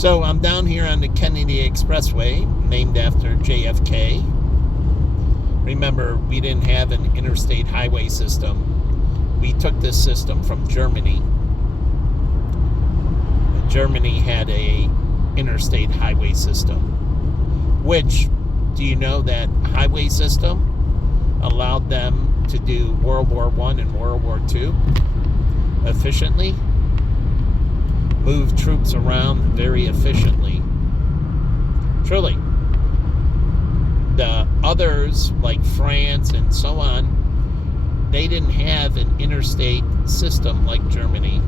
So I'm down here on the Kennedy Expressway, named after JFK. Remember, we didn't have an interstate highway system. We took this system from Germany. Germany had a interstate highway system, which, do you know that highway system allowed them to do World War I and World War II efficiently? Move troops around very efficiently. Truly. The others, like France and so on, they didn't have an interstate system like Germany.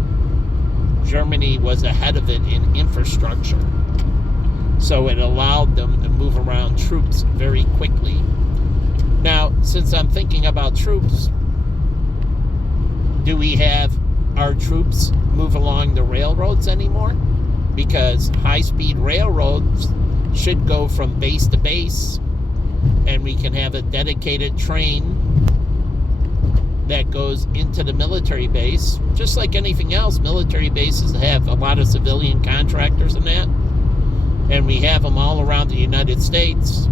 Germany was ahead of it in infrastructure. So it allowed them to move around troops very quickly. Now, since I'm thinking about troops, do we have our troops move along the railroads anymore? Because high-speed railroads should go from base to base, and we can have a dedicated train that goes into the military base. Just like anything else, military bases have a lot of civilian contractors in that, and we have them all around the United States,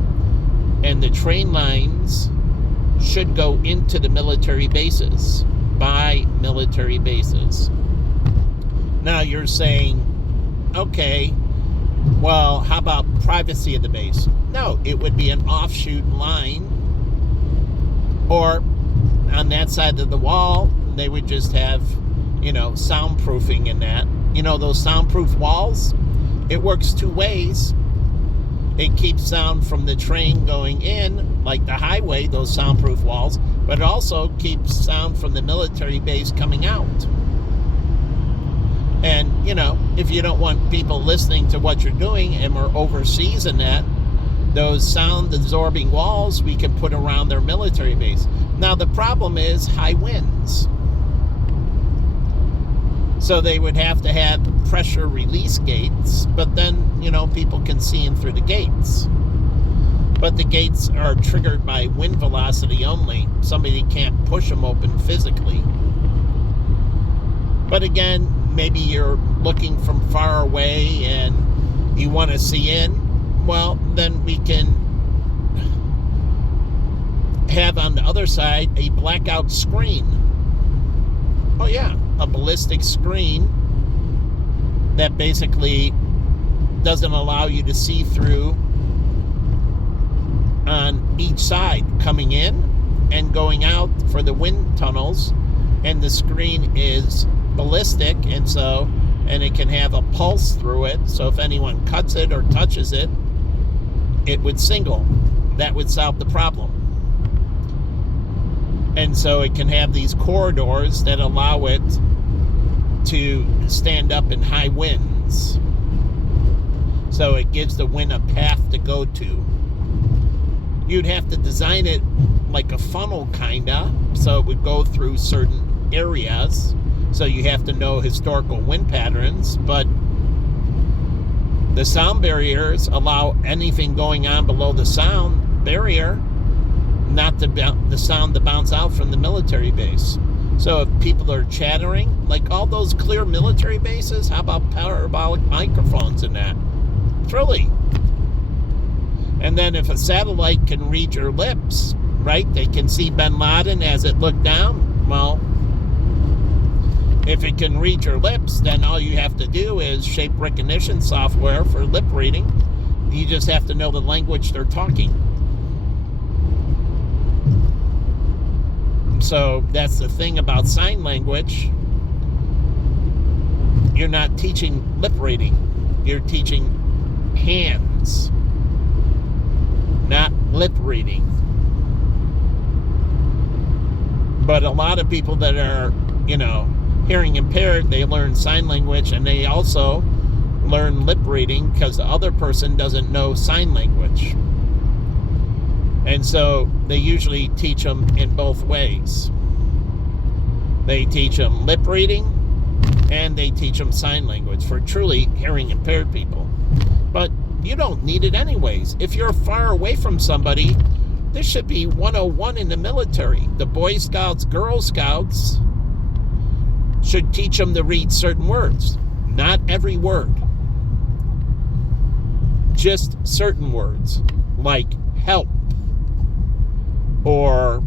and the train lines should go into the military bases, by military bases. Now you're saying, okay, well, how about privacy of the base? No, it would be an offshoot line, or on that side of the wall, they would just have, soundproofing in that. Those soundproof walls? It works two ways. It keeps sound from the train going in, like the highway, those soundproof walls, but it also keeps sound from the military base coming out. And, if you don't want people listening to what you're doing and we're overseas in that, those sound-absorbing walls we can put around their military base. Now, the problem is high winds. So they would have to have pressure release gates, but then, people can see in through the gates. But the gates are triggered by wind velocity only. Somebody can't push them open physically. But again, maybe you're looking from far away and you want to see in. Well, then we can have on the other side a blackout screen. Oh yeah, a ballistic screen that basically doesn't allow you to see through on each side, coming in and going out for the wind tunnels, and the screen is ballistic, and it can have a pulse through it, so if anyone cuts it or touches it, it would single. That would solve the problem. And so it can have these corridors that allow it to stand up in high winds. So it gives the wind a path to go to. You'd have to design it like a funnel, kinda, so it would go through certain areas. So you have to know historical wind patterns, but the sound barriers allow anything going on below the sound barrier, not the sound to bounce out from the military base. So if people are chattering, like all those clear military bases, how about parabolic microphones in that? Truly. And then if a satellite can read your lips, right, they can see Bin Laden as it looked down, well, if it can read your lips, then all you have to do is shape recognition software for lip reading. You just have to know the language they're talking. So that's the thing about sign language. You're not teaching lip reading. You're teaching hands, not lip reading. But a lot of people that are, hearing impaired, they learn sign language and they also learn lip reading because the other person doesn't know sign language. And so they usually teach them in both ways. They teach them lip reading and they teach them sign language for truly hearing impaired people. But you don't need it anyways. If you're far away from somebody, this should be 101 in the military. The Boy Scouts, Girl Scouts should teach them to read certain words. Not every word. just certain words like help or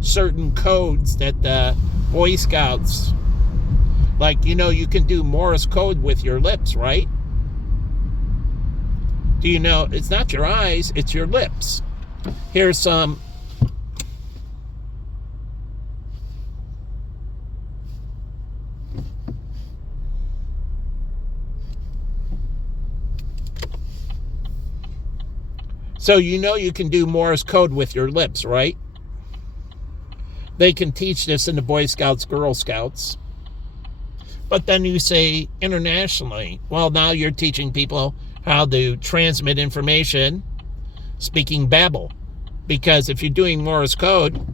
certain codes that the Boy Scouts, like, you can do Morse code with your lips, right? Do you know it's not your eyes, it's your lips? Here's some. So you can do Morse code with your lips, right? They can teach this in the Boy Scouts, Girl Scouts. But then you say internationally, well, now you're teaching people how to transmit information speaking Babel. Because if you're doing Morse code,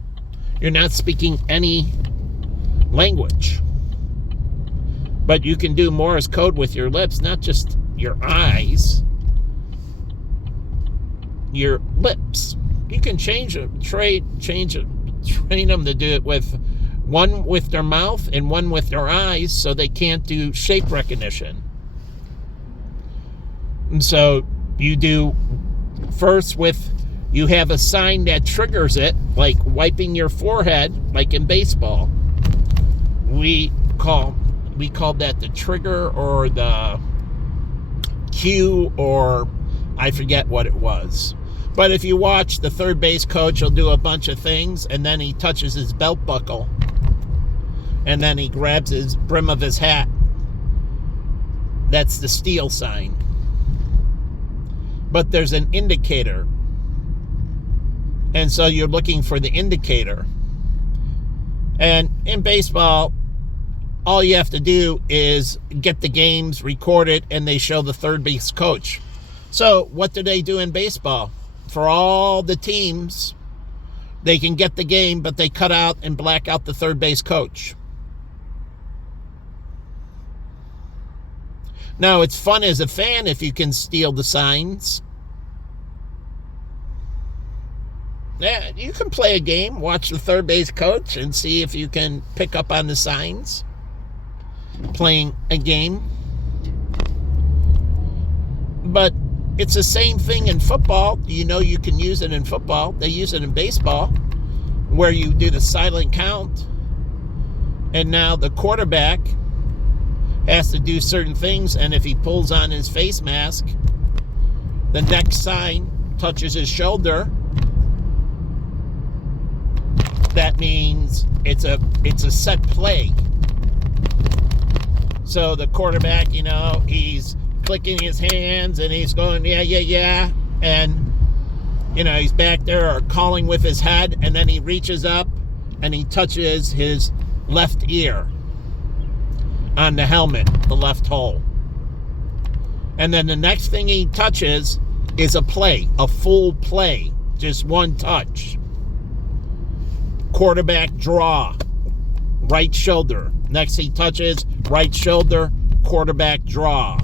you're not speaking any language. But you can do Morse code with your lips, not just your eyes, your lips. You can change them, train them to do it with one with their mouth and one with their eyes, so they can't do shape recognition. And so you do first with, you have a sign that triggers it, like wiping your forehead, like in baseball. We called that the trigger or the cue, or I forget what it was. But if you watch, the third base coach will do a bunch of things, and then he touches his belt buckle, and then he grabs his brim of his hat. That's the steal sign. But there's an indicator. And so you're looking for the indicator. And in baseball, all you have to do is get the games recorded, and they show the third base coach. So what do they do in baseball? For all the teams, they can get the game, but they cut out and black out the third base coach. Now, it's fun as a fan if you can steal the signs. Yeah, you can play a game, watch the third base coach, and see if you can pick up on the signs. Playing a game. But it's the same thing in football. You can use it in football. They use it in baseball, where you do the silent count. And now the quarterback has to do certain things, and if he pulls on his face mask, the next sign touches his shoulder. That means it's a set play. So the quarterback, he's clicking his hands and he's going, yeah. And, he's back there or calling with his head, and then he reaches up and he touches his left ear on the helmet, the left hole. And then the next thing he touches is a play, a full play, just one touch. Quarterback draw, right shoulder. Next he touches, right shoulder, quarterback draw.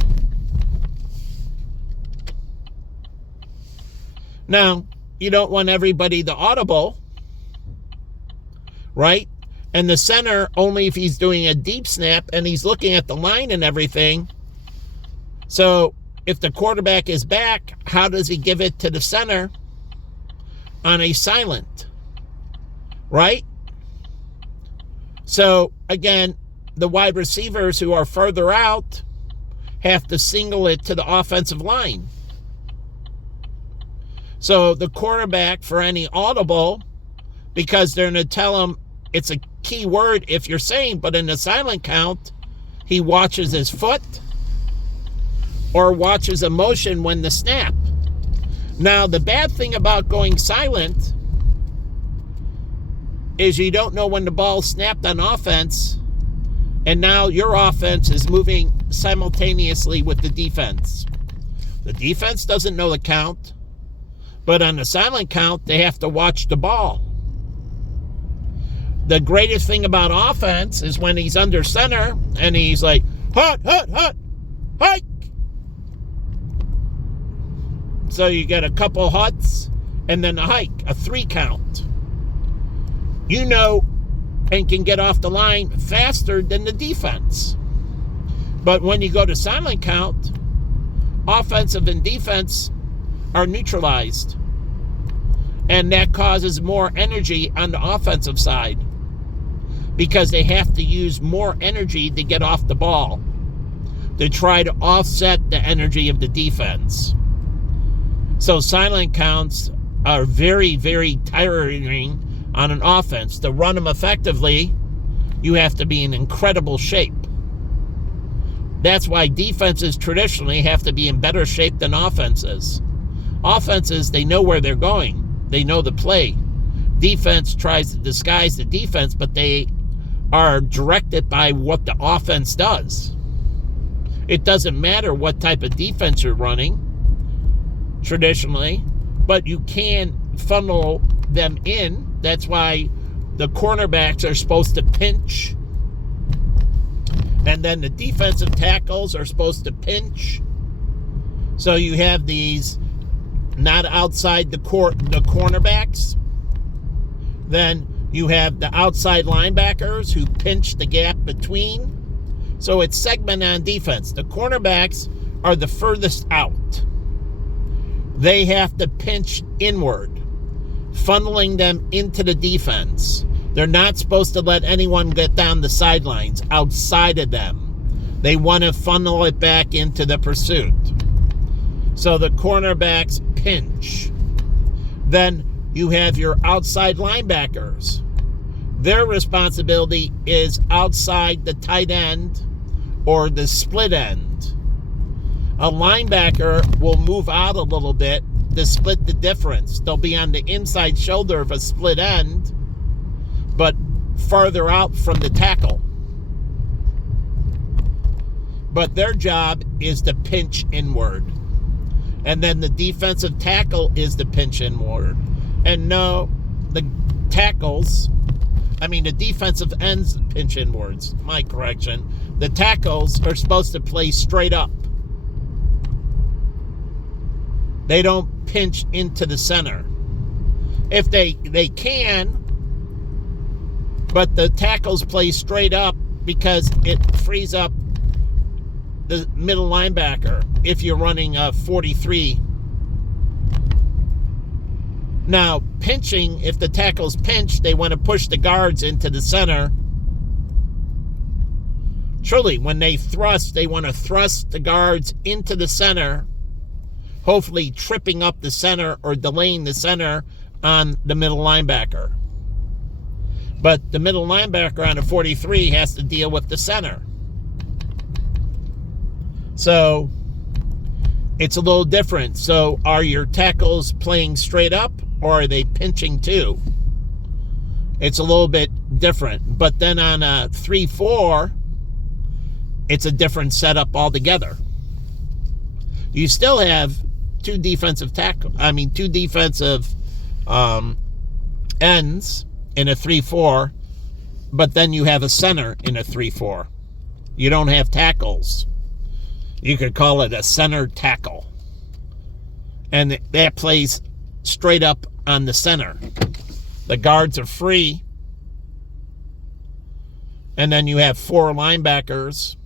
Now, you don't want everybody to audible, right? And the center, only if he's doing a deep snap and he's looking at the line and everything. So if the quarterback is back, how does he give it to the center on a silent, right? So again, the wide receivers who are further out have to single it to the offensive line. So the quarterback, for any audible, because they're going to tell him it's a key word if you're saying, but in the silent count, he watches his foot or watches a motion when the snap. Now, the bad thing about going silent is you don't know when the ball's snapped on offense, and now your offense is moving simultaneously with the defense. The defense doesn't know the count, but on the silent count, they have to watch the ball. The greatest thing about offense is when he's under center and he's like, hut, hike. So you get a couple huts and then a hike, a 3 count. And can get off the line faster than the defense. But when you go to silent count, offensive and defense are neutralized. And that causes more energy on the offensive side because they have to use more energy to get off the ball to try to offset the energy of the defense. So silent counts are very, very tiring on an offense. To run them effectively, you have to be in incredible shape. That's why defenses traditionally have to be in better shape than offenses. Offenses, they know where they're going. They know the play. Defense tries to disguise the defense, but they are directed by what the offense does. It doesn't matter what type of defense you're running, traditionally, but you can funnel them in. That's why the cornerbacks are supposed to pinch, and then the defensive tackles are supposed to pinch. So you have these not outside the cornerbacks. Then you have the outside linebackers who pinch the gap between. So it's segment on defense. The cornerbacks are the furthest out. They have to pinch inward, funneling them into the defense. They're not supposed to let anyone get down the sidelines outside of them. They want to funnel it back into the pursuit. So the cornerbacks pinch. Then you have your outside linebackers. Their responsibility is outside the tight end or the split end. A linebacker will move out a little bit to split the difference. They'll be on the inside shoulder of a split end, but farther out from the tackle. But their job is to pinch inward. And then the defensive tackle is the pinch inward. And no, the defensive ends pinch inwards. My correction. The tackles are supposed to play straight up. They don't pinch into the center. If they can, but the tackles play straight up because it frees up the middle linebacker if you're running a 43. Now, pinching, if the tackles pinch, they want to push the guards into the center. Truly, when they thrust, they want to thrust the guards into the center, hopefully tripping up the center or delaying the center on the middle linebacker. But the middle linebacker on a 43 has to deal with the center. So it's a little different. So are your tackles playing straight up or are they pinching too? It's a little bit different. But then on a 3-4, it's a different setup altogether. You still have two defensive ends in a 3-4, but then you have a center in a 3-4. You don't have tackles. You could call it a center tackle. And that plays straight up on the center. The guards are free. And then you have 4 linebackers.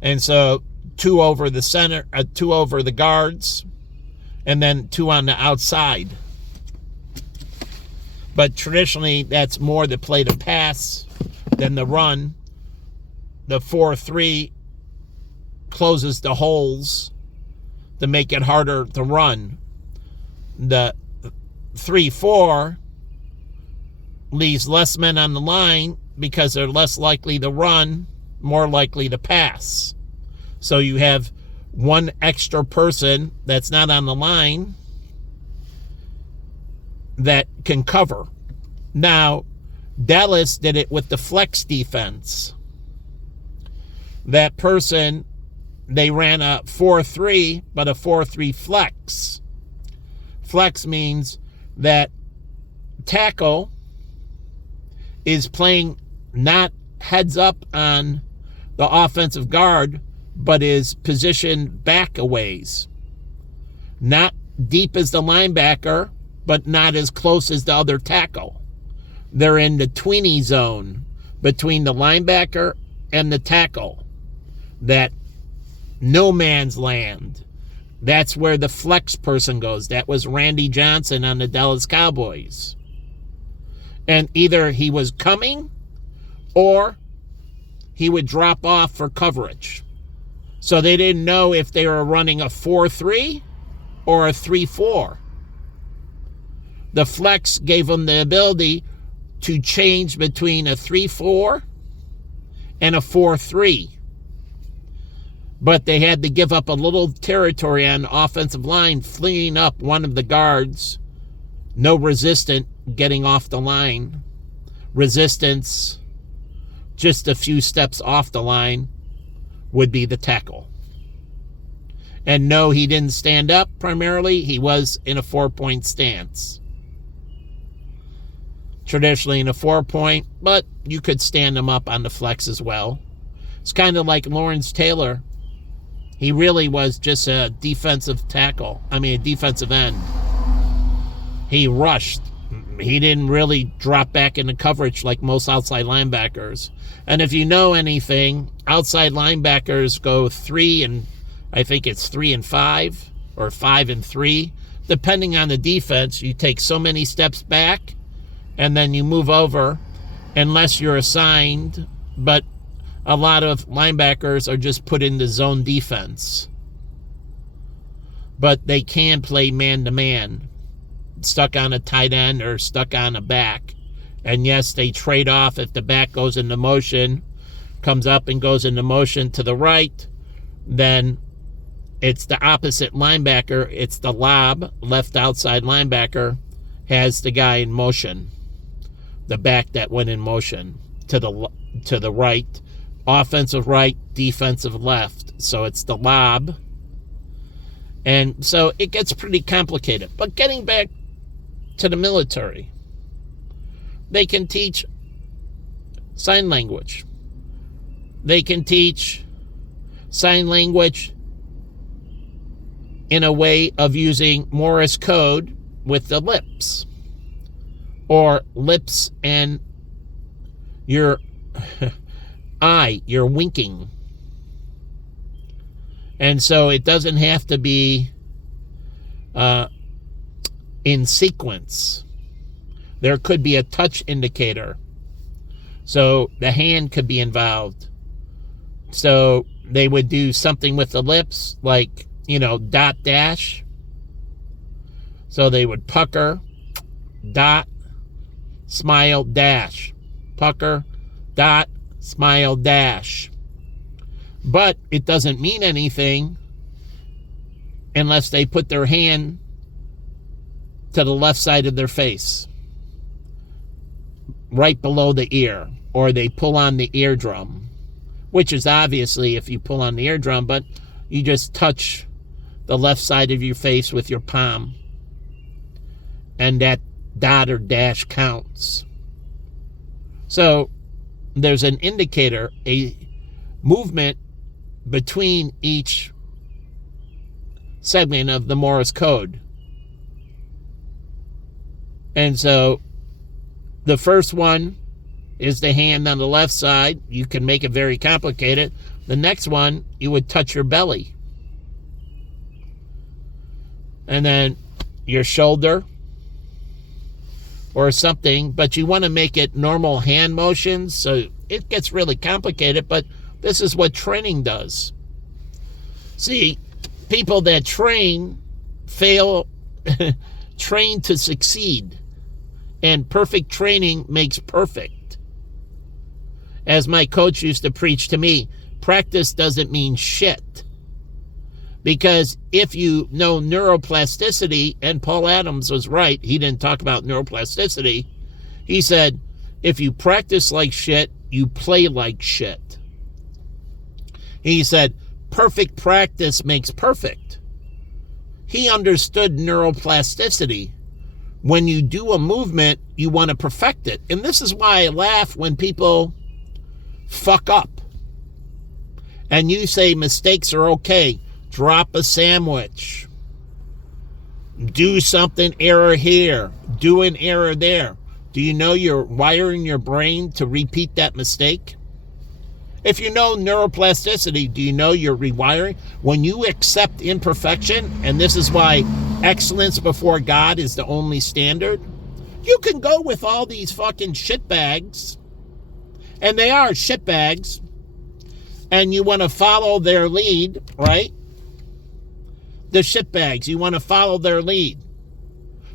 And so 2 over the center, 2 over the guards, and then 2 on the outside. But traditionally, that's more to play the pass than the run. The 4-3 closes the holes to make it harder to run. The 3-4 leaves less men on the line because they're less likely to run, more likely to pass. So you have one extra person that's not on the line that can cover. Now, Dallas did it with the flex defense. That person, they ran a 4-3, but a 4-3 flex. Flex means that tackle is playing not heads up on the offensive guard, but is positioned back a ways. Not deep as the linebacker, but not as close as the other tackle. They're in the tweeny zone between the linebacker and the tackle. That no man's land. That's where the flex person goes. That was Randy Johnson on the Dallas Cowboys. And either he was coming or he would drop off for coverage. So they didn't know if they were running a 4-3 or a 3-4. The flex gave them the ability to change between a 3-4 and a 4-3. But they had to give up a little territory on the offensive line, flinging up one of the guards. No resistance getting off the line. Resistance just a few steps off the line would be the tackle. And no, he didn't stand up primarily. He was in a 4-point stance. Traditionally in a 4-point, but you could stand him up on the flex as well. It's kind of like Lawrence Taylor. He really was just a defensive end. He rushed. He didn't really drop back into coverage like most outside linebackers. And if you know anything, outside linebackers go 3 and 5 or 5 and 3. Depending on the defense, you take so many steps back and then you move over unless you're assigned. But a lot of linebackers are just put into zone defense. But they can play man-to-man, stuck on a tight end or stuck on a back. And yes, they trade off if the back goes into motion, comes up and goes into motion to the right, then it's the opposite linebacker. It's the lob, left outside linebacker, has the guy in motion. The back that went in motion to the right. Offensive right, defensive left. So it's the lob. And so it gets pretty complicated. But getting back to the military, they can teach sign language. They can teach sign language in a way of using Morse code with the lips. Or lips and your eye, you're winking. And so it doesn't have to be in sequence. There could be a touch indicator. So the hand could be involved. So they would do something with the lips, like, dot dash. So they would pucker, dot, smile, dash. Pucker, dot, smile, dash. But it doesn't mean anything unless they put their hand to the left side of their face, right below the ear, or they pull on the eardrum, which is obviously if you pull on the eardrum, but you just touch the left side of your face with your palm, and that dot or dash counts. So there's an indicator, a movement between each segment of the Morse code. And so the first one is the hand on the left side. You can make it very complicated. The next one, you would touch your belly. And then your shoulder or something, but you want to make it normal hand motions, so it gets really complicated, but this is what training does. See, people that train fail, train to succeed, and perfect training makes perfect. As my coach used to preach to me, practice doesn't mean shit. Because if you know neuroplasticity, and Paul Adams was right, he didn't talk about neuroplasticity. He said, if you practice like shit, you play like shit. He said, perfect practice makes perfect. He understood neuroplasticity. When you do a movement, you want to perfect it. And this is why I laugh when people fuck up. And you say mistakes are okay. Drop a sandwich. Do something, error here. Do an error there. Do you know you're wiring your brain to repeat that mistake? If you know neuroplasticity, do you know you're rewiring? When you accept imperfection, and this is why excellence before God is the only standard, you can go with all these fucking shitbags, and they are shitbags, and you want to follow their lead, right? The shitbags, you want to follow their lead.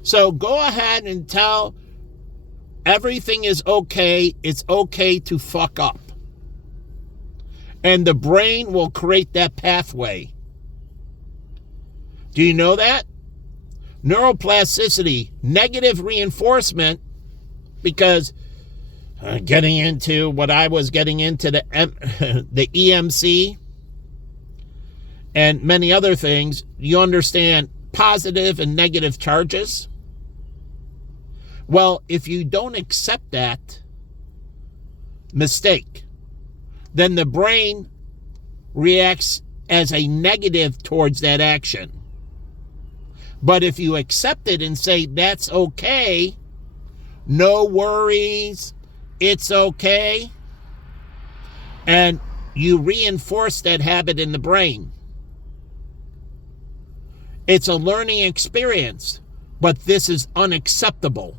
So go ahead and tell everything is okay. It's okay to fuck up. And the brain will create that pathway. Do you know that? Neuroplasticity, negative reinforcement, because getting into what I was getting into, the EMC and many other things, you understand positive and negative charges. Well, if you don't accept that mistake, then the brain reacts as a negative towards that action. But if you accept it and say, that's okay, no worries, it's okay, and you reinforce that habit in the brain, it's a learning experience, but this is unacceptable.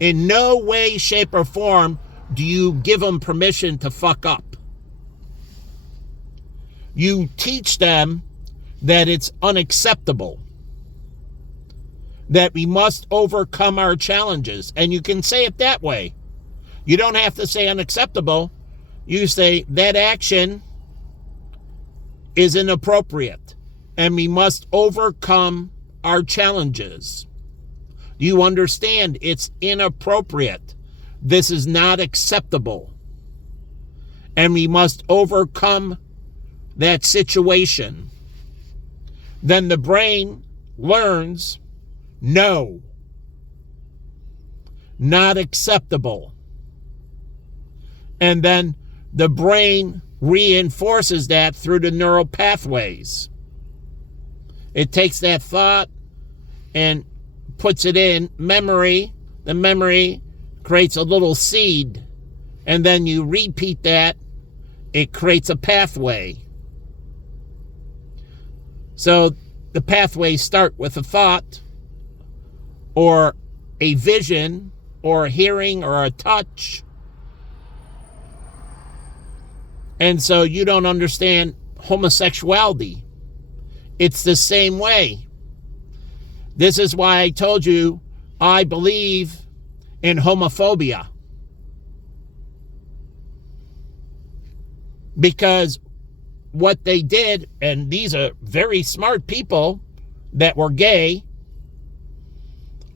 In no way, shape, or form do you give them permission to fuck up. You teach them that it's unacceptable, that we must overcome our challenges. And you can say it that way. You don't have to say unacceptable. You say that action is inappropriate, and we must overcome our challenges. Do you understand? It's inappropriate. This is not acceptable. And we must overcome that situation. Then the brain learns, no, not acceptable. And then the brain reinforces that through the neural pathways. It takes that thought and puts it in memory. The memory creates a little seed, and then you repeat that. It creates a pathway. So the pathways start with a thought or a vision or a hearing or a touch. And so you don't understand homosexuality. It's the same way. This is why I told you I believe in homophobia. Because what they did, and these are very smart people that were gay.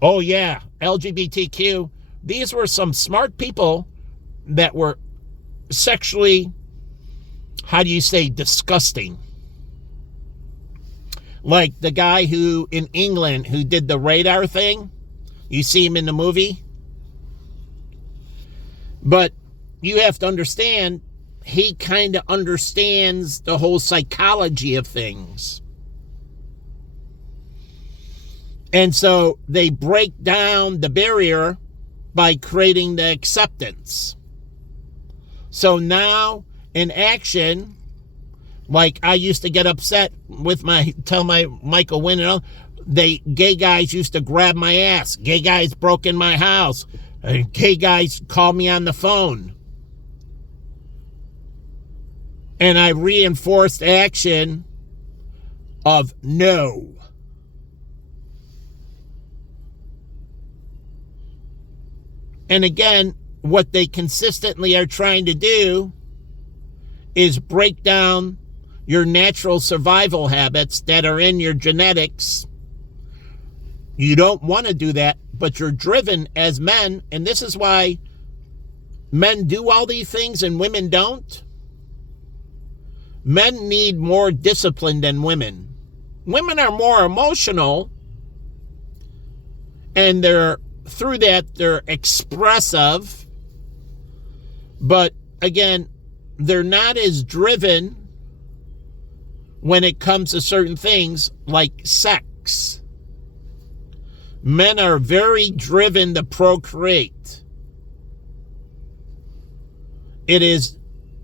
Oh yeah, LGBTQ. These were some smart people that were sexually, how do you say, disgusting. Like the guy who in England who did the radar thing. You see him in the movie. But you have to understand, he kind of understands the whole psychology of things. And so they break down the barrier by creating the acceptance. So now in action, like I used to get upset with tell my Michael Wynn and all, gay guys used to grab my ass. Gay guys broke in my house. Gay guys called me on the phone. And I reinforced action of no. And again, what they consistently are trying to do is break down your natural survival habits that are in your genetics. You don't want to do that, but you're driven as men, and this is why men do all these things and women don't. Men need more discipline than women. Women are more emotional, and through that they're expressive, but again, they're not as driven when it comes to certain things like sex. Men are very driven to procreate. It is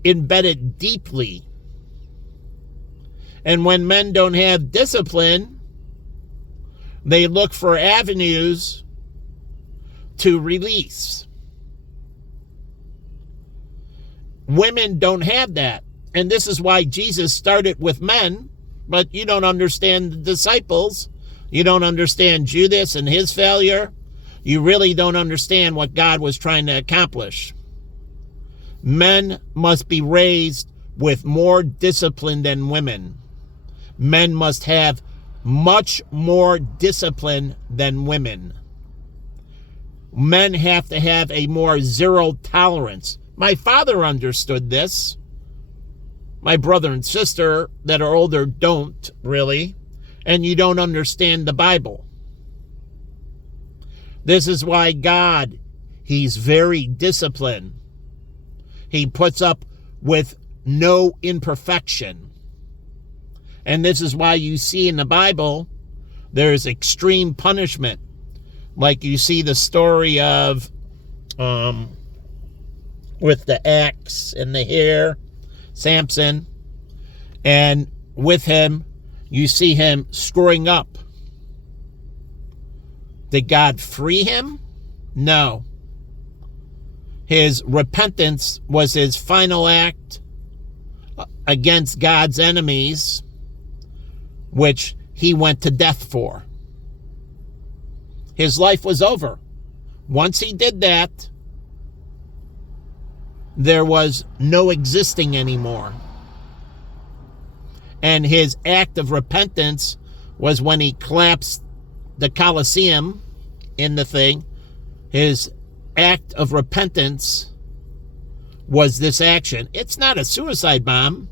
embedded deeply. And when men don't have discipline, they look for avenues to release. Women don't have that. And this is why Jesus started with men, but you don't understand the disciples. You don't understand Judas and his failure. You really don't understand what God was trying to accomplish. Men must be raised with more discipline than women. Men must have much more discipline than women. Men have to have a more zero tolerance. My father understood this. My brother and sister that are older don't really, and you don't understand the Bible. This is why God, he's very disciplined. He puts up with no imperfection. And this is why you see in the Bible, there's extreme punishment. Like you see the story of, with the axe and the hair, Samson, and with him, you see him screwing up. Did God free him? No. His repentance was his final act against God's enemies, which he went to death for. His life was over. Once he did that, there was no existing anymore. And his act of repentance was when he collapsed the Colosseum in the thing. His act of repentance was this action. It's not a suicide bomb.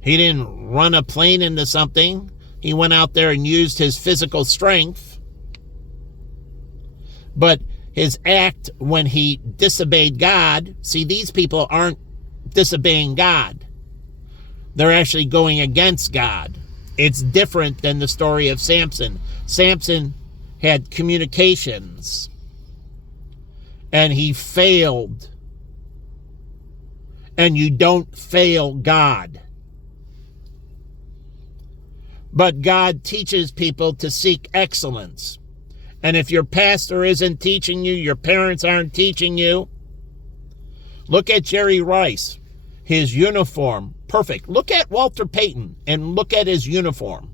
He didn't run a plane into something. He went out there and used his physical strength. But his act when he disobeyed God, see, these people aren't disobeying God. They're actually going against God. It's different than the story of Samson. Samson had communications, and he failed. And you don't fail God. But God teaches people to seek excellence. And if your pastor isn't teaching you, your parents aren't teaching you, look at Jerry Rice, his uniform, perfect. Look at Walter Payton and look at his uniform.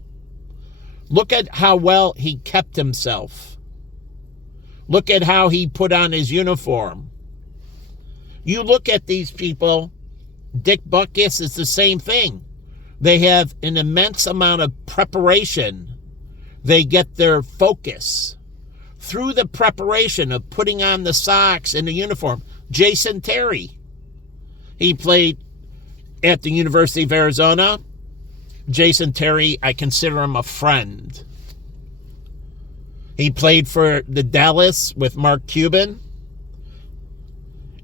Look at how well he kept himself. Look at how he put on his uniform. You look at these people, Dick Butkus is the same thing. They have an immense amount of preparation. They get their focus through the preparation of putting on the socks and the uniform. Jason Terry, he played at the University of Arizona. Jason Terry, I consider him a friend. He played for the Dallas with Mark Cuban.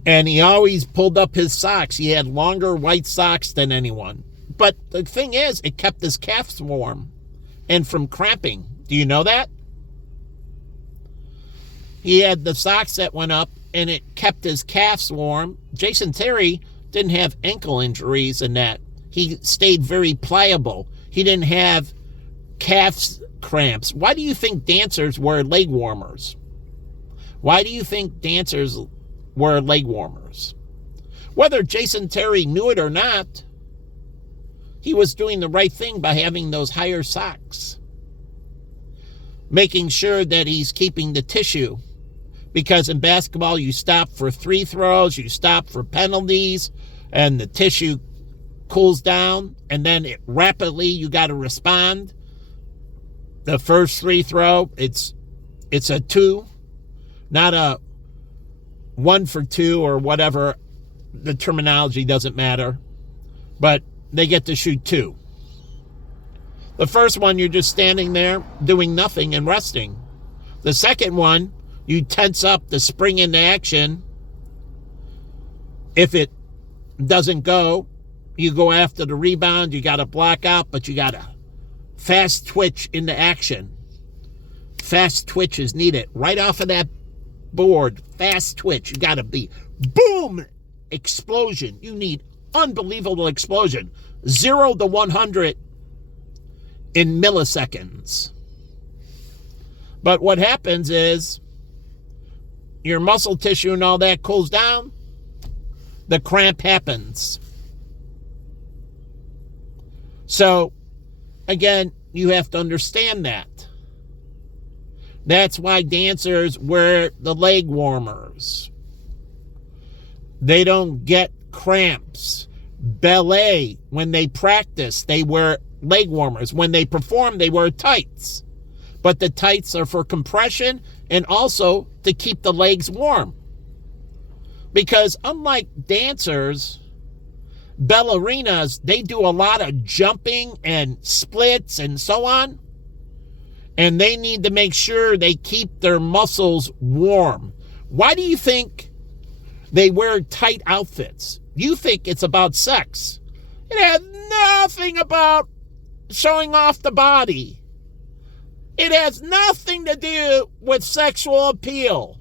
And he always pulled up his socks. He had longer white socks than anyone. But the thing is, it kept his calves warm and from cramping. Do you know that? He had the socks that went up and it kept his calves warm. Jason Terry didn't have ankle injuries and that. He stayed very pliable. He didn't have calf cramps. Why do you think dancers wear leg warmers? Why do you think dancers wear leg warmers? Whether Jason Terry knew it or not, he was doing the right thing by having those higher socks. Making sure that he's keeping the tissue. Because in basketball, you stop for free throws, you stop for penalties, and the tissue cools down, and then rapidly you got to respond. The first free throw, it's a 2, not a 1 for 2 or whatever. The terminology doesn't matter. But they get to shoot 2. The first one, you're just standing there doing nothing and resting. The second one, you tense up to spring into action. If it doesn't go, you go after the rebound. You got to block out, but you got to fast twitch into action. Fast twitch is needed. Right off of that board, fast twitch. You got to be boom explosion. You need unbelievable explosion. 0 to 100 in milliseconds. But what happens is your muscle tissue and all that cools down. The cramp happens. So, again, you have to understand that. That's why dancers wear the leg warmers. They don't get cramps. Ballet, when they practice, they wear leg warmers. When they perform, they wear tights. But the tights are for compression and also to keep the legs warm. Because unlike dancers, ballerinas, they do a lot of jumping and splits and so on. And they need to make sure they keep their muscles warm. Why do you think they wear tight outfits? You think it's about sex. It has nothing about showing off the body. It has nothing to do with sexual appeal.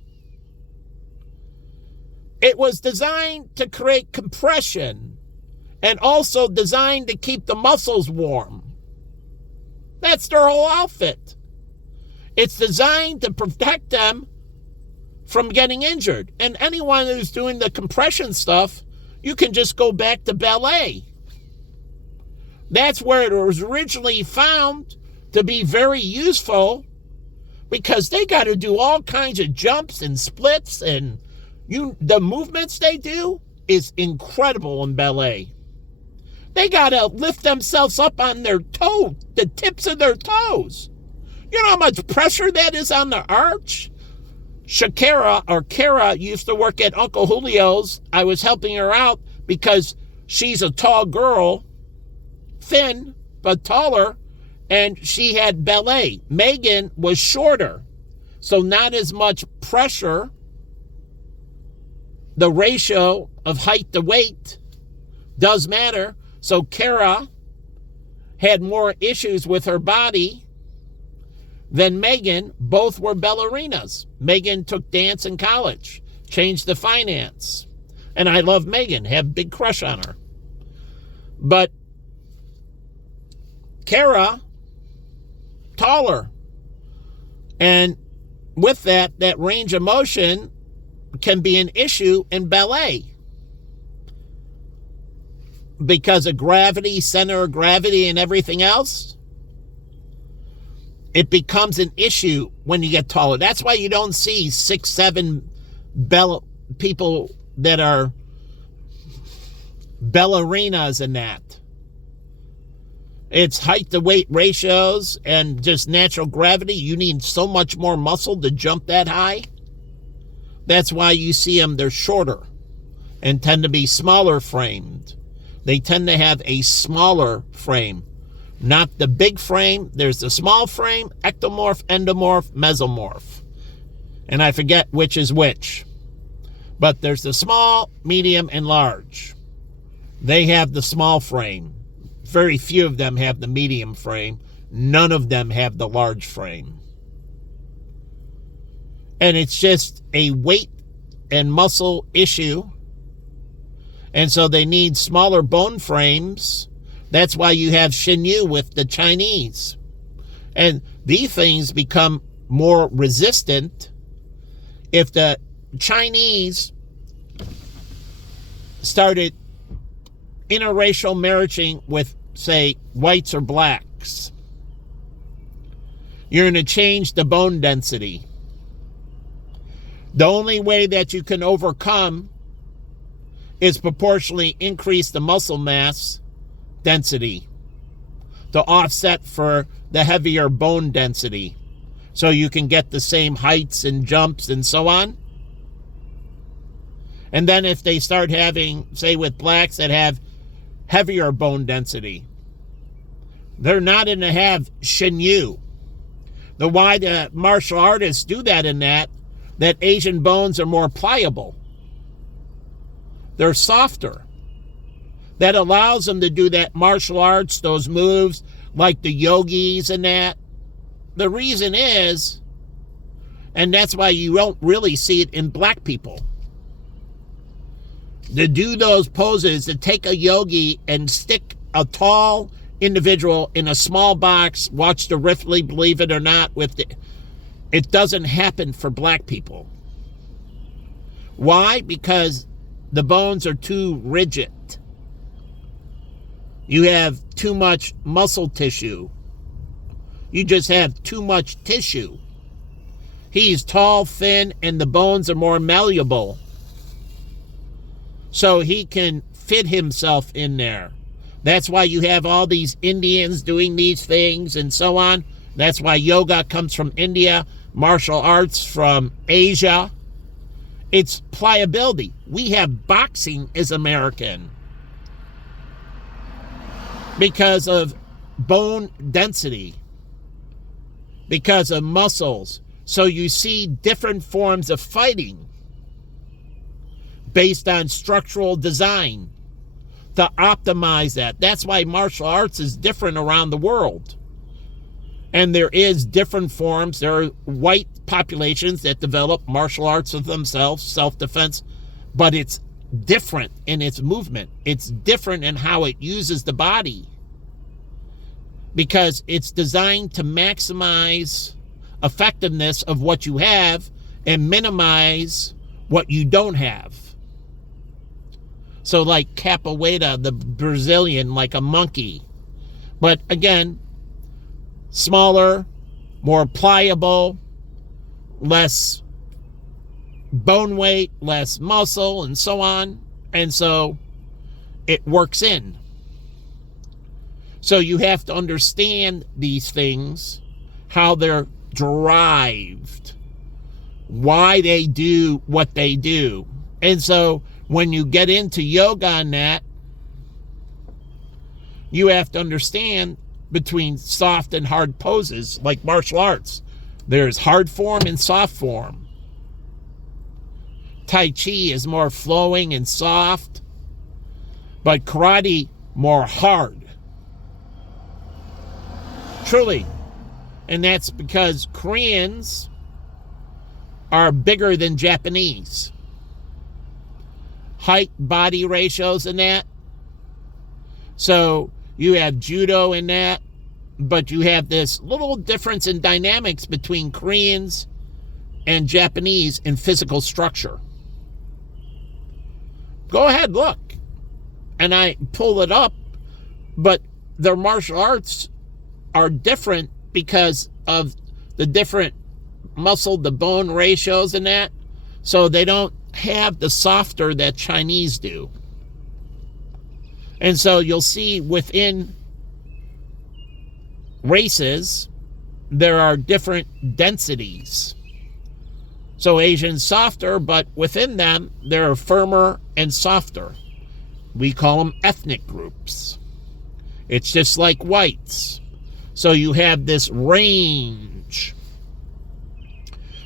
It was designed to create compression and also designed to keep the muscles warm. That's their whole outfit. It's designed to protect them from getting injured. And anyone who's doing the compression stuff, you can just go back to ballet. That's where it was originally found to be very useful, because they got to do all kinds of jumps and splits, and the movements they do is incredible in ballet. They got to lift themselves up on their toes, the tips of their toes. You know how much pressure that is on the arch? Kara used to work at Uncle Julio's. I was helping her out because she's a tall girl, thin, but taller, and she had ballet. Megan was shorter, so not as much pressure. The ratio of height to weight does matter. So Kara had more issues with her body than Megan. Both were ballerinas. Megan took dance in college, changed to finance. And I love Megan, have a big crush on her. But Kara, taller. And with that range of motion can be an issue in ballet. Because of gravity, center of gravity, and everything else, it becomes an issue when you get taller. That's why you don't see 6'7" people that are ballerinas and that. It's height to weight ratios and just natural gravity. You need so much more muscle to jump that high. That's why you see them, they're shorter and tend to be smaller framed. They tend to have a smaller frame, not the big frame. There's the small frame, ectomorph, endomorph, mesomorph. And I forget which is which. But there's the small, medium, and large. They have the small frame. Very few of them have the medium frame. None of them have the large frame. And it's just a weight and muscle issue. And so they need smaller bone frames. That's why you have Shin Yu with the Chinese. And these things become more resistant if the Chinese started interracial marrying with, say, whites or blacks. You're going to change the bone density. The only way that you can overcome is proportionally increase the muscle mass density to offset for the heavier bone density, so you can get the same heights and jumps and so on. And then if they start having, say with blacks that have heavier bone density, they're not going to have Shin Yu. Why the martial artists do that in that Asian bones are more pliable. They're softer. That allows them to do that martial arts, those moves like the yogis and that. The reason is, and that's why you don't really see it in black people. to do those poses, to take a yogi and stick a tall individual in a small box, watch the Ripley, believe it or not, it doesn't happen for black people. Why? Because the bones are too rigid. You have too much muscle tissue. You just have too much tissue. He's tall, thin, and the bones are more malleable. So he can fit himself in there. That's why you have all these Indians doing these things and so on. That's why yoga comes from India, martial arts from Asia. It's pliability. We have boxing as American because of bone density, because of muscles. So you see different forms of fighting based on structural design to optimize that. That's why martial arts is different around the world. And there is different forms. There are white populations that develop martial arts of themselves, self-defense, but it's different in its movement. It's different in how it uses the body because it's designed to maximize effectiveness of what you have and minimize what you don't have. So like capoeira, the Brazilian, like a monkey. But again, smaller, more pliable, less bone weight, less muscle, and so on. And so it works in. So you have to understand these things, how they're derived, why they do what they do. And so when you get into yoga and that, you have to understand between soft and hard poses, like martial arts. There's hard form and soft form. Tai Chi is more flowing and soft, but karate more hard. Truly. And that's because Koreans are bigger than Japanese. Height, body ratios and that. So you have judo in that, but you have this little difference in dynamics between Koreans and Japanese in physical structure. Go ahead, look. And I pull it up, but their martial arts are different because of the different muscle to bone ratios and that. So they don't have the softer that Chinese do. And so you'll see within races, there are different densities. So Asians softer, but within them, they're firmer and softer. We call them ethnic groups. It's just like whites. So you have this range.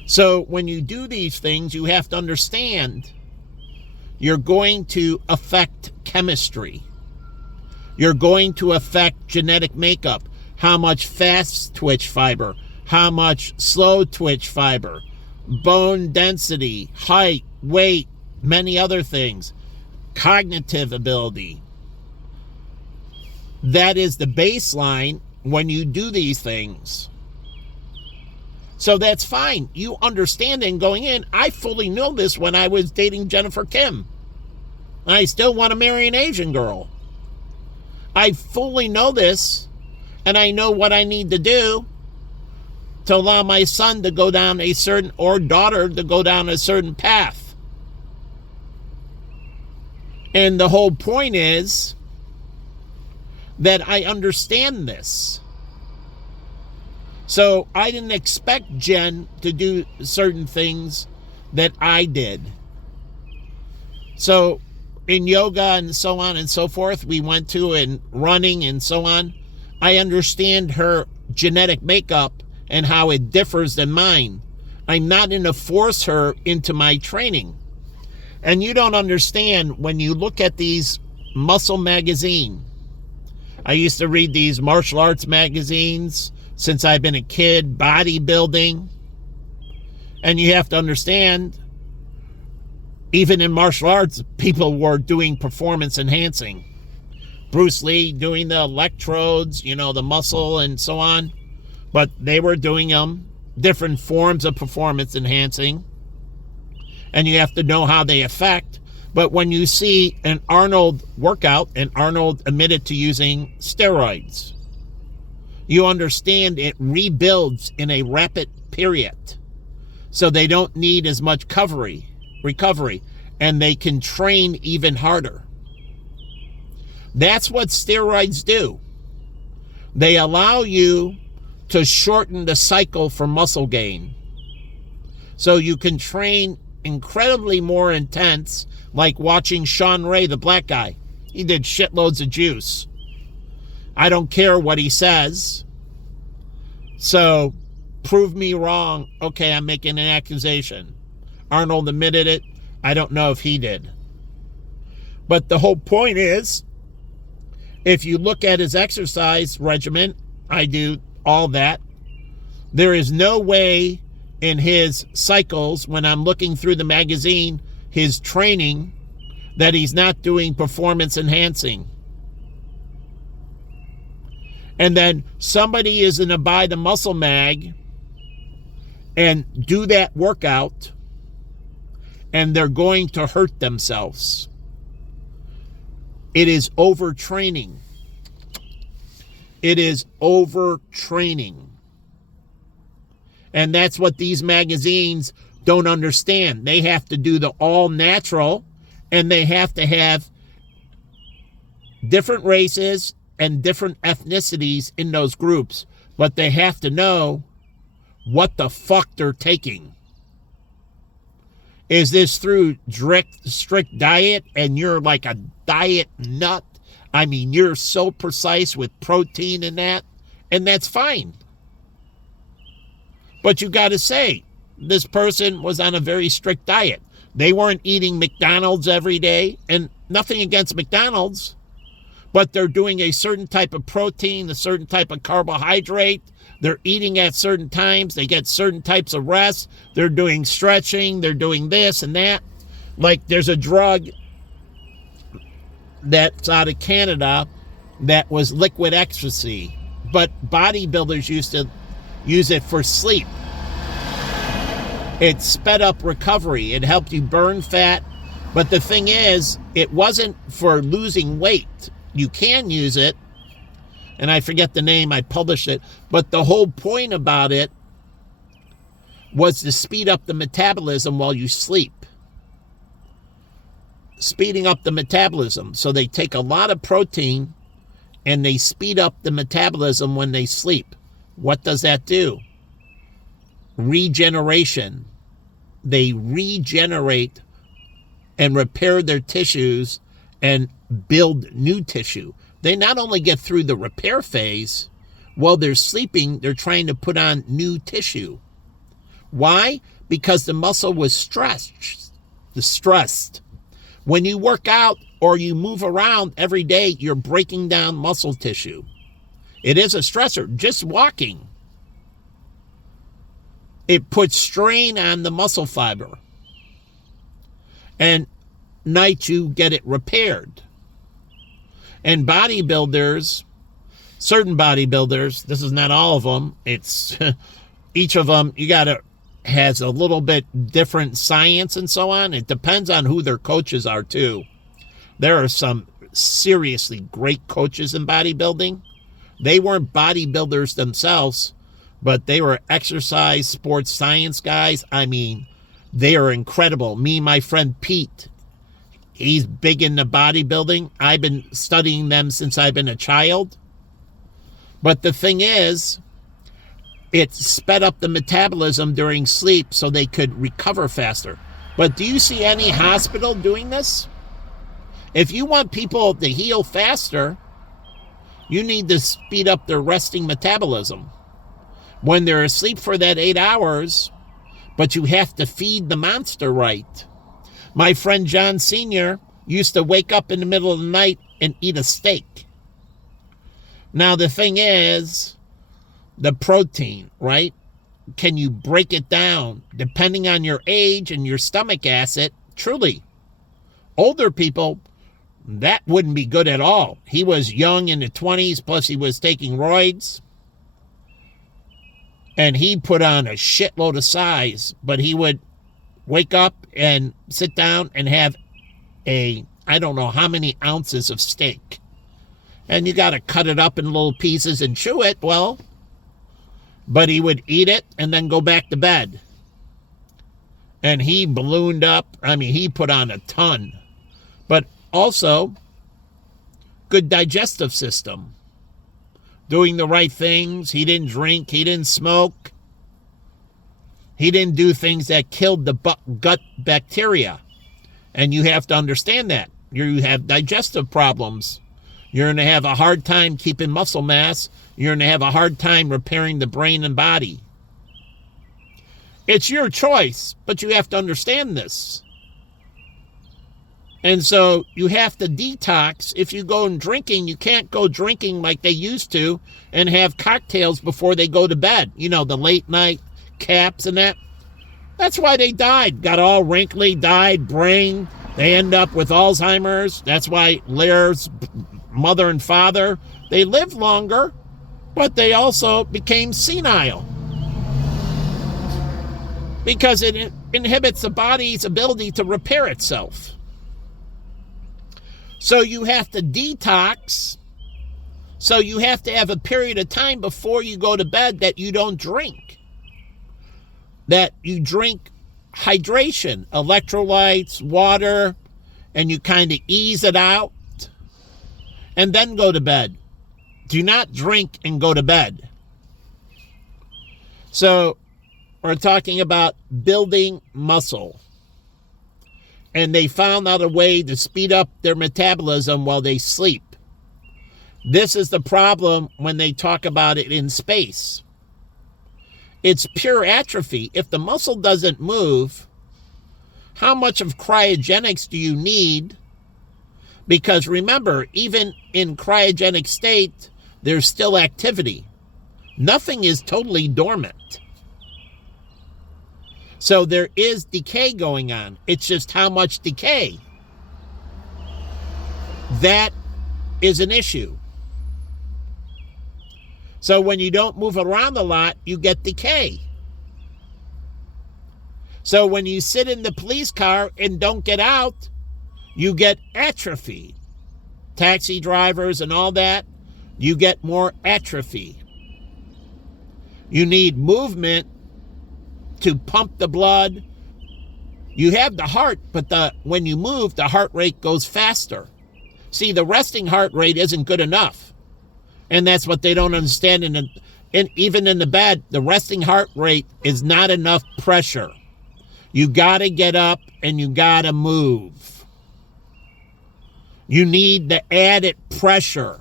So when you do these things, you have to understand you're going to affect chemistry. You're going to affect genetic makeup. How much fast twitch fiber, how much slow twitch fiber, bone density, height, weight, many other things, cognitive ability. That is the baseline when you do these things. So that's fine. You understand and going in. I fully know this when I was dating Jennifer Kim. I still want to marry an Asian girl. I fully know this, and I know what I need to do to allow my son to go down a certain, or daughter to go down a certain path. And the whole point is that I understand this. So I didn't expect Jen to do certain things that I did. So in yoga and so on and so forth, we went to, and running and so on, I understand her genetic makeup and how it differs than mine. I'm not going to force her into my training. And you don't understand when you look at these Muscle magazine. I used to read these martial arts magazines since I've been a kid, bodybuilding. And you have to understand, Even in martial arts, people were doing performance enhancing. Bruce Lee doing the electrodes, the muscle and so on. But they were doing different forms of performance enhancing. And you have to know how they affect. But when you see an Arnold workout, and Arnold admitted to using steroids, you understand it rebuilds in a rapid period. So they don't need as much recovery, and they can train even harder. That's what steroids do. They allow you to shorten the cycle for muscle gain. So you can train incredibly more intense, like watching Sean Ray, the black guy. He did shitloads of juice. I don't care what he says. So prove me wrong. Okay, I'm making an accusation. Arnold admitted it. I don't know if he did. But the whole point is, if you look at his exercise regimen, I do all that. There is no way in his cycles, when I'm looking through the magazine, his training, that he's not doing performance enhancing. And then somebody is going to buy the muscle mag and do that workout, and they're going to hurt themselves. It is overtraining. It is overtraining. And that's what these magazines don't understand. They have to do the all natural, and they have to have different races and different ethnicities in those groups, but they have to know what the fuck they're taking. Is this through strict diet, and you're like a diet nut? I mean, you're so precise with protein and that's fine. But you got to say, this person was on a very strict diet. They weren't eating McDonald's every day, and nothing against McDonald's, but they're doing a certain type of protein, a certain type of carbohydrate. They're eating at certain times. They get certain types of rest. They're doing stretching. They're doing this and that. Like there's a drug that's out of Canada that was liquid ecstasy, but bodybuilders used to use it for sleep. It sped up recovery. It helped you burn fat. But the thing is, it wasn't for losing weight. You can use it, and I forget the name, I published it, but the whole point about it was to speed up the metabolism while you sleep. Speeding up the metabolism. So they take a lot of protein and they speed up the metabolism when they sleep. What does that do? Regeneration. They regenerate and repair their tissues and build new tissue. They not only get through the repair phase, while they're sleeping, they're trying to put on new tissue. Why? Because the muscle was stressed. When you work out or you move around every day, you're breaking down muscle tissue. It is a stressor. Just walking, it puts strain on the muscle fiber. And night you get it repaired. And bodybuilders, certain bodybuilders, this is not all of them, it's each of them, has a little bit different science and so on. It depends on who their coaches are too. There are some seriously great coaches in bodybuilding. They weren't bodybuilders themselves, but they were exercise sports science guys. I mean, they are incredible. My friend Pete, he's big into bodybuilding. I've been studying them since I've been a child. But the thing is, it sped up the metabolism during sleep so they could recover faster. But do you see any hospital doing this? If you want people to heal faster, you need to speed up their resting metabolism. When they're asleep for that 8 hours, but you have to feed the monster right. My friend John Sr. used to wake up in the middle of the night and eat a steak. Now the thing is, the protein, right? Can you break it down? Depending on your age and your stomach acid, Truly. Older people, that wouldn't be good at all. He was young in the 20s, plus he was taking roids. And he put on a shitload of size, but he would wake up and sit down and have I don't know how many ounces of steak. And you got to cut it up in little pieces and chew it. Well, but he would eat it and then go back to bed. And he ballooned up. I mean, he put on a ton. But also, good digestive system. Doing the right things. He didn't drink. He didn't smoke. He didn't do things that killed the gut bacteria. And you have to understand that. You have digestive problems. You're going to have a hard time keeping muscle mass. You're going to have a hard time repairing the brain and body. It's your choice, but you have to understand this. And so you have to detox. If you go and drinking, you can't go drinking like they used to and have cocktails before they go to bed. You know, the late night caps and that. That's why they died. Got all wrinkly, died, brain. They end up with Alzheimer's. That's why Lair's mother and father, they lived longer, but they also became senile. Because it inhibits the body's ability to repair itself. So you have to detox. So you have to have a period of time before you go to bed that you don't drink. That you drink hydration, electrolytes, water, and you kind of ease it out. And then go to bed. Do not drink and go to bed. So we're talking about building muscle. And they found out a way to speed up their metabolism while they sleep. This is the problem when they talk about it in space. It's pure atrophy. If the muscle doesn't move, how much of cryogenics do you need? Because remember, even in cryogenic state, there's still activity. Nothing is totally dormant. So there is decay going on. It's just how much decay. That is an issue. So when you don't move around a lot, you get decay. So when you sit in the police car and don't get out, you get atrophy. Taxi drivers and all that, you get more atrophy. You need movement to pump the blood. You have the heart, but when you move, the heart rate goes faster. See, the resting heart rate isn't good enough. And that's what they don't understand. And even in the bed, the resting heart rate is not enough pressure. You got to get up and you got to move. You need the added pressure.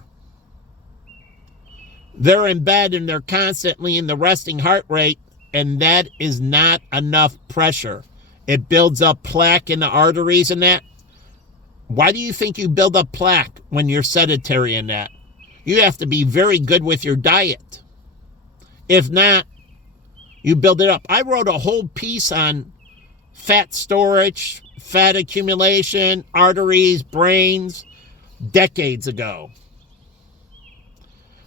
They're in bed and they're constantly in the resting heart rate, and that is not enough pressure. It builds up plaque in the arteries and that. Why do you think you build up plaque when you're sedentary in that? You have to be very good with your diet. If not, you build it up. I wrote a whole piece on fat storage, fat accumulation, arteries, brains, decades ago.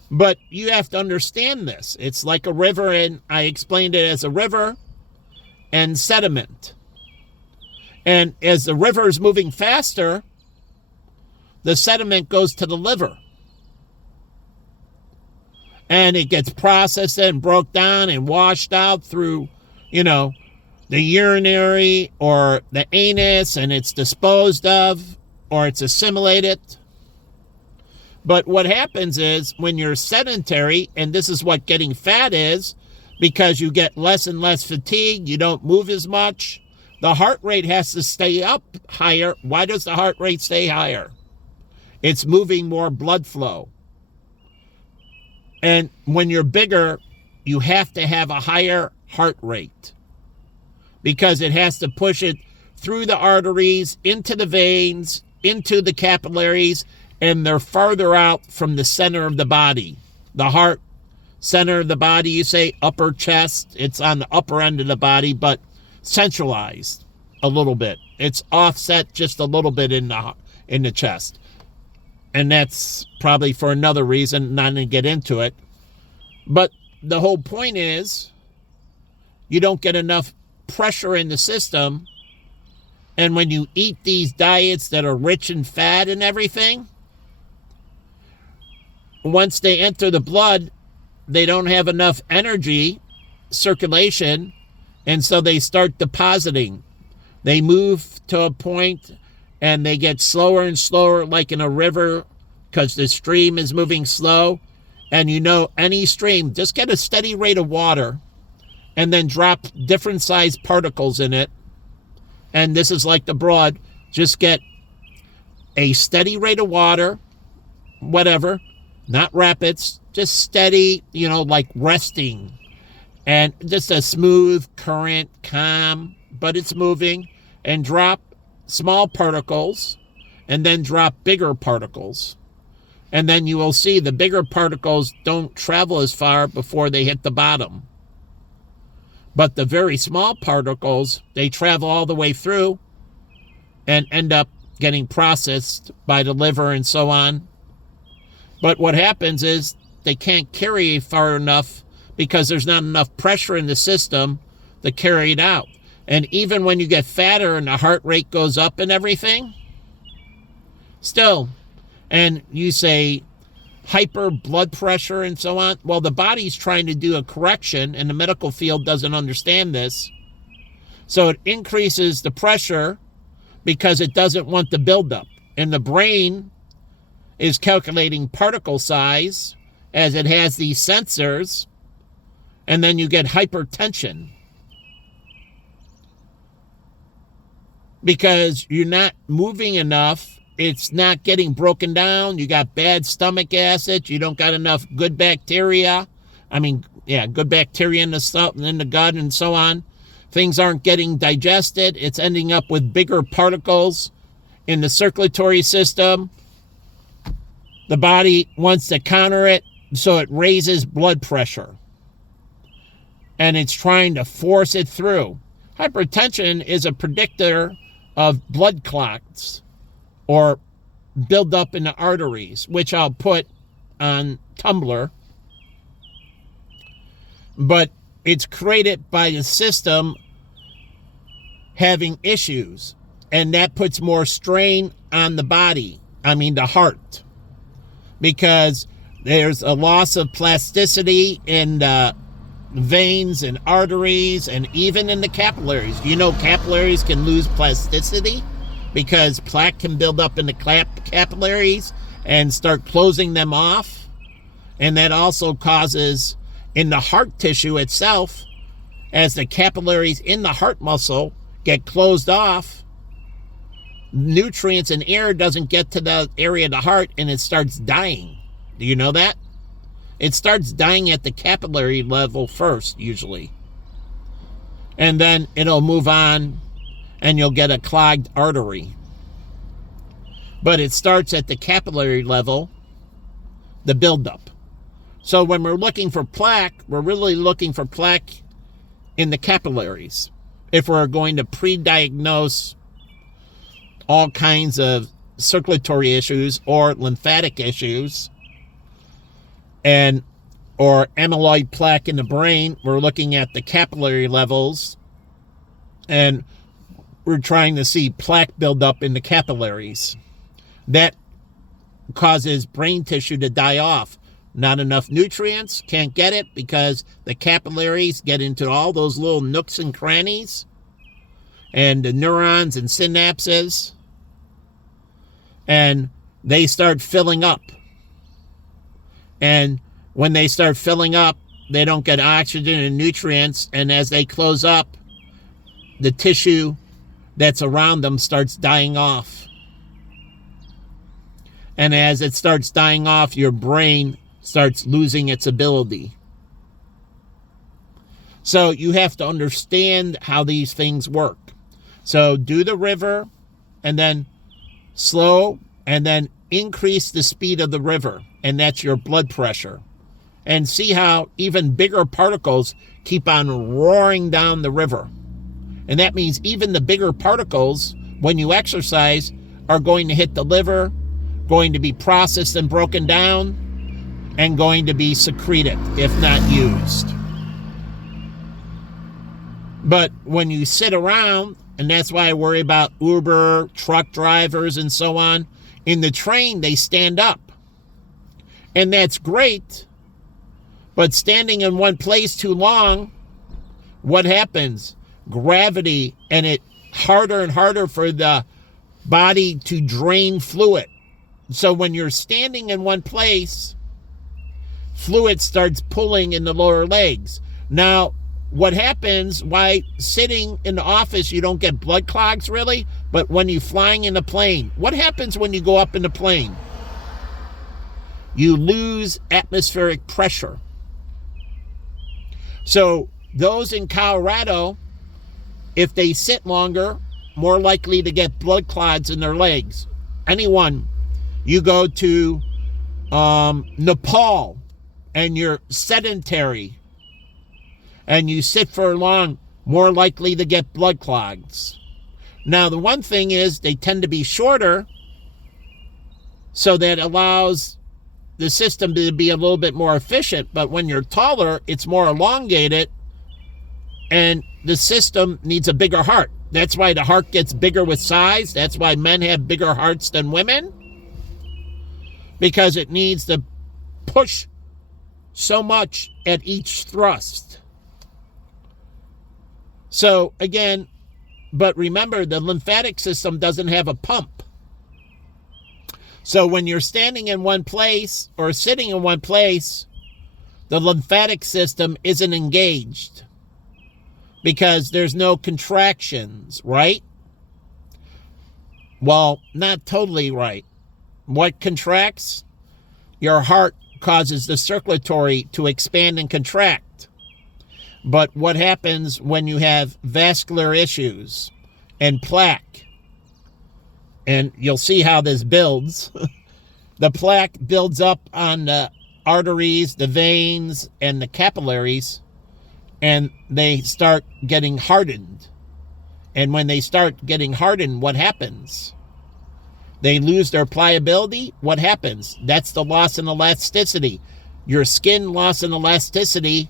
But you have to understand this. It's like a river, and I explained it as a river and sediment. And as the river is moving faster, the sediment goes to the liver. And it gets processed and broke down and washed out through, the urinary or the anus, and it's disposed of or it's assimilated. But what happens is when you're sedentary, and this is what getting fat is, because you get less and less fatigue, you don't move as much, the heart rate has to stay up higher. Why does the heart rate stay higher? It's moving more blood flow. And when you're bigger, you have to have a higher heart rate because it has to push it through the arteries, into the veins, into the capillaries, and they're farther out from the center of the body. The heart, center of the body, you say upper chest, it's on the upper end of the body, but centralized. a little bit. It's offset just a little bit in the chest. And that's probably for another reason, not to get into it. But the whole point is you don't get enough pressure in the system. And when you eat these diets that are rich in fat and everything, once they enter the blood, they don't have enough energy, circulation, and so they start depositing. They move to a point and they get slower and slower, like in a river, because the stream is moving slow. And you know, any stream, just get a steady rate of water and then drop different sized particles in it. And this is like the broad. Just get a steady rate of water, whatever, not rapids, just steady, like resting. And just a smooth current, calm, but it's moving. And drop small particles and then drop bigger particles. And then you will see the bigger particles don't travel as far before they hit the bottom. But the very small particles, they travel all the way through and end up getting processed by the liver and so on. But what happens is they can't carry far enough because there's not enough pressure in the system to carry it out. And even when you get fatter and the heart rate goes up and everything, still, and you say hyper blood pressure and so on, well, the body's trying to do a correction, and the medical field doesn't understand this. So it increases the pressure because it doesn't want the buildup. And the brain is calculating particle size as it has these sensors, and then you get hypertension. Because you're not moving enough, it's not getting broken down. You got bad stomach acid. You don't got enough good bacteria. Good bacteria in the gut and so on. Things aren't getting digested. It's ending up with bigger particles in the circulatory system. The body wants to counter it, so it raises blood pressure. And it's trying to force it through. Hypertension is a predictor of blood clots or build up in the arteries, which I'll put on Tumblr. But it's created by the system having issues, and that puts more strain on the body, the heart, because there's a loss of plasticity in the veins and arteries and even in the capillaries. Capillaries can lose plasticity because plaque can build up in the capillaries and start closing them off. And that also causes in the heart tissue itself, as the capillaries in the heart muscle get closed off, nutrients and air doesn't get to the area of the heart and it starts dying. Do you know that? It starts dying at the capillary level first, usually. And then it'll move on and you'll get a clogged artery. But it starts at the capillary level, the buildup. So when we're looking for plaque, we're really looking for plaque in the capillaries. If we're going to pre-diagnose all kinds of circulatory issues or lymphatic issues, or amyloid plaque in the brain, we're looking at the capillary levels, and we're trying to see plaque buildup in the capillaries. That causes brain tissue to die off. Not enough nutrients, can't get it because the capillaries get into all those little nooks and crannies, and the neurons and synapses, and they start filling up. And when they start filling up, they don't get oxygen and nutrients, and as they close up, the tissue that's around them starts dying off. And as it starts dying off, your brain starts losing its ability. So you have to understand how these things work. So do the river, and then slow, and then increase the speed of the river, and that's your blood pressure. And see how even bigger particles keep on roaring down the river. And that means even the bigger particles, when you exercise, are going to hit the liver, going to be processed and broken down, and going to be secreted if not used. But when you sit around, and that's why I worry about Uber, truck drivers, and so on, in the train, they stand up. And that's great, but standing in one place too long, what happens? Gravity, and it harder and harder for the body to drain fluid. So when you're standing in one place, fluid starts pulling in the lower legs. Now, what happens, why sitting in the office you don't get blood clogs really, but when you're flying in a plane, what happens when you go up in the plane? You lose atmospheric pressure. So those in Colorado, if they sit longer, more likely to get blood clots in their legs. Anyone, you go to Nepal and you're sedentary and you sit for long, more likely to get blood clots. Now, the one thing is they tend to be shorter, so that allows the system to be a little bit more efficient. But when you're taller, it's more elongated, and the system needs a bigger heart. That's why the heart gets bigger with size. That's why men have bigger hearts than women, because it needs to push so much at each thrust. So again, but remember, the lymphatic system doesn't have a pump. So when you're standing in one place or sitting in one place, the lymphatic system isn't engaged because there's no contractions, right? Well, not totally right. What contracts? Your heart causes the circulatory to expand and contract. But what happens when you have vascular issues and plaque? And you'll see how this builds. The plaque builds up on the arteries, the veins, and the capillaries, and they start getting hardened. And when they start getting hardened, what happens? They lose their pliability. What happens? That's the loss in elasticity. Your skin loss in elasticity,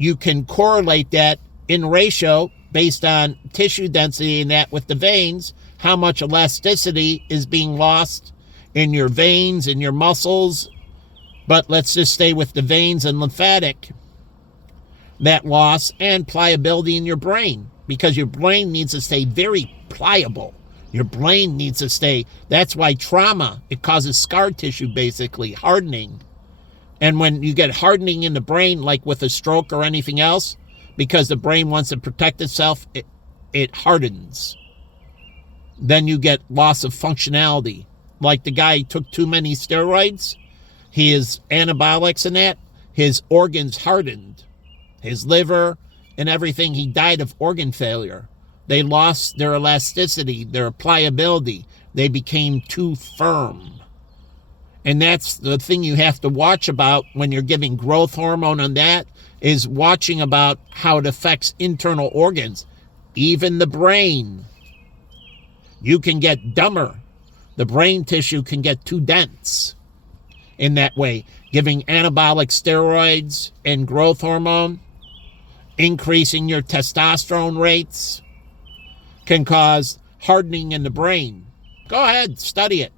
you can correlate that in ratio based on tissue density and that with the veins, how much elasticity is being lost in your veins and your muscles. But let's just stay with the veins and lymphatic, that loss, and pliability in your brain, because your brain needs to stay very pliable. Your brain needs to stay. That's why trauma, it causes scar tissue, basically, hardening. And when you get hardening in the brain, like with a stroke or anything else, because the brain wants to protect itself, it hardens. Then you get loss of functionality. Like the guy who took too many steroids, his anabolics and that, his organs hardened. His liver and everything, he died of organ failure. They lost their elasticity, their pliability. They became too firm. And that's the thing you have to watch about when you're giving growth hormone on that, is watching about how it affects internal organs, even the brain. You can get dumber. The brain tissue can get too dense in that way. Giving anabolic steroids and growth hormone, increasing your testosterone rates, can cause hardening in the brain. Go ahead, study it.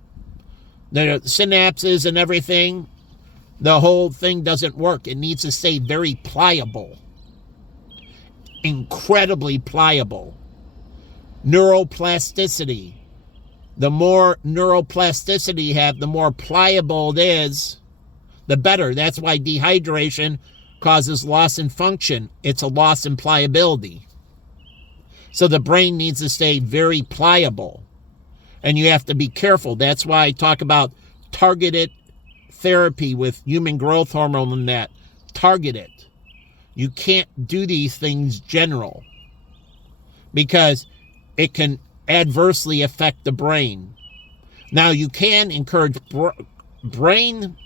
The synapses and everything, the whole thing doesn't work. It needs to stay very pliable, incredibly pliable. Neuroplasticity. The more neuroplasticity you have, the more pliable it is, the better. That's why dehydration causes loss in function. It's a loss in pliability. So the brain needs to stay very pliable. And you have to be careful. That's why I talk about targeted therapy with human growth hormone and that. Targeted. You can't do these things general, because it can adversely affect the brain. Now, you can encourage brain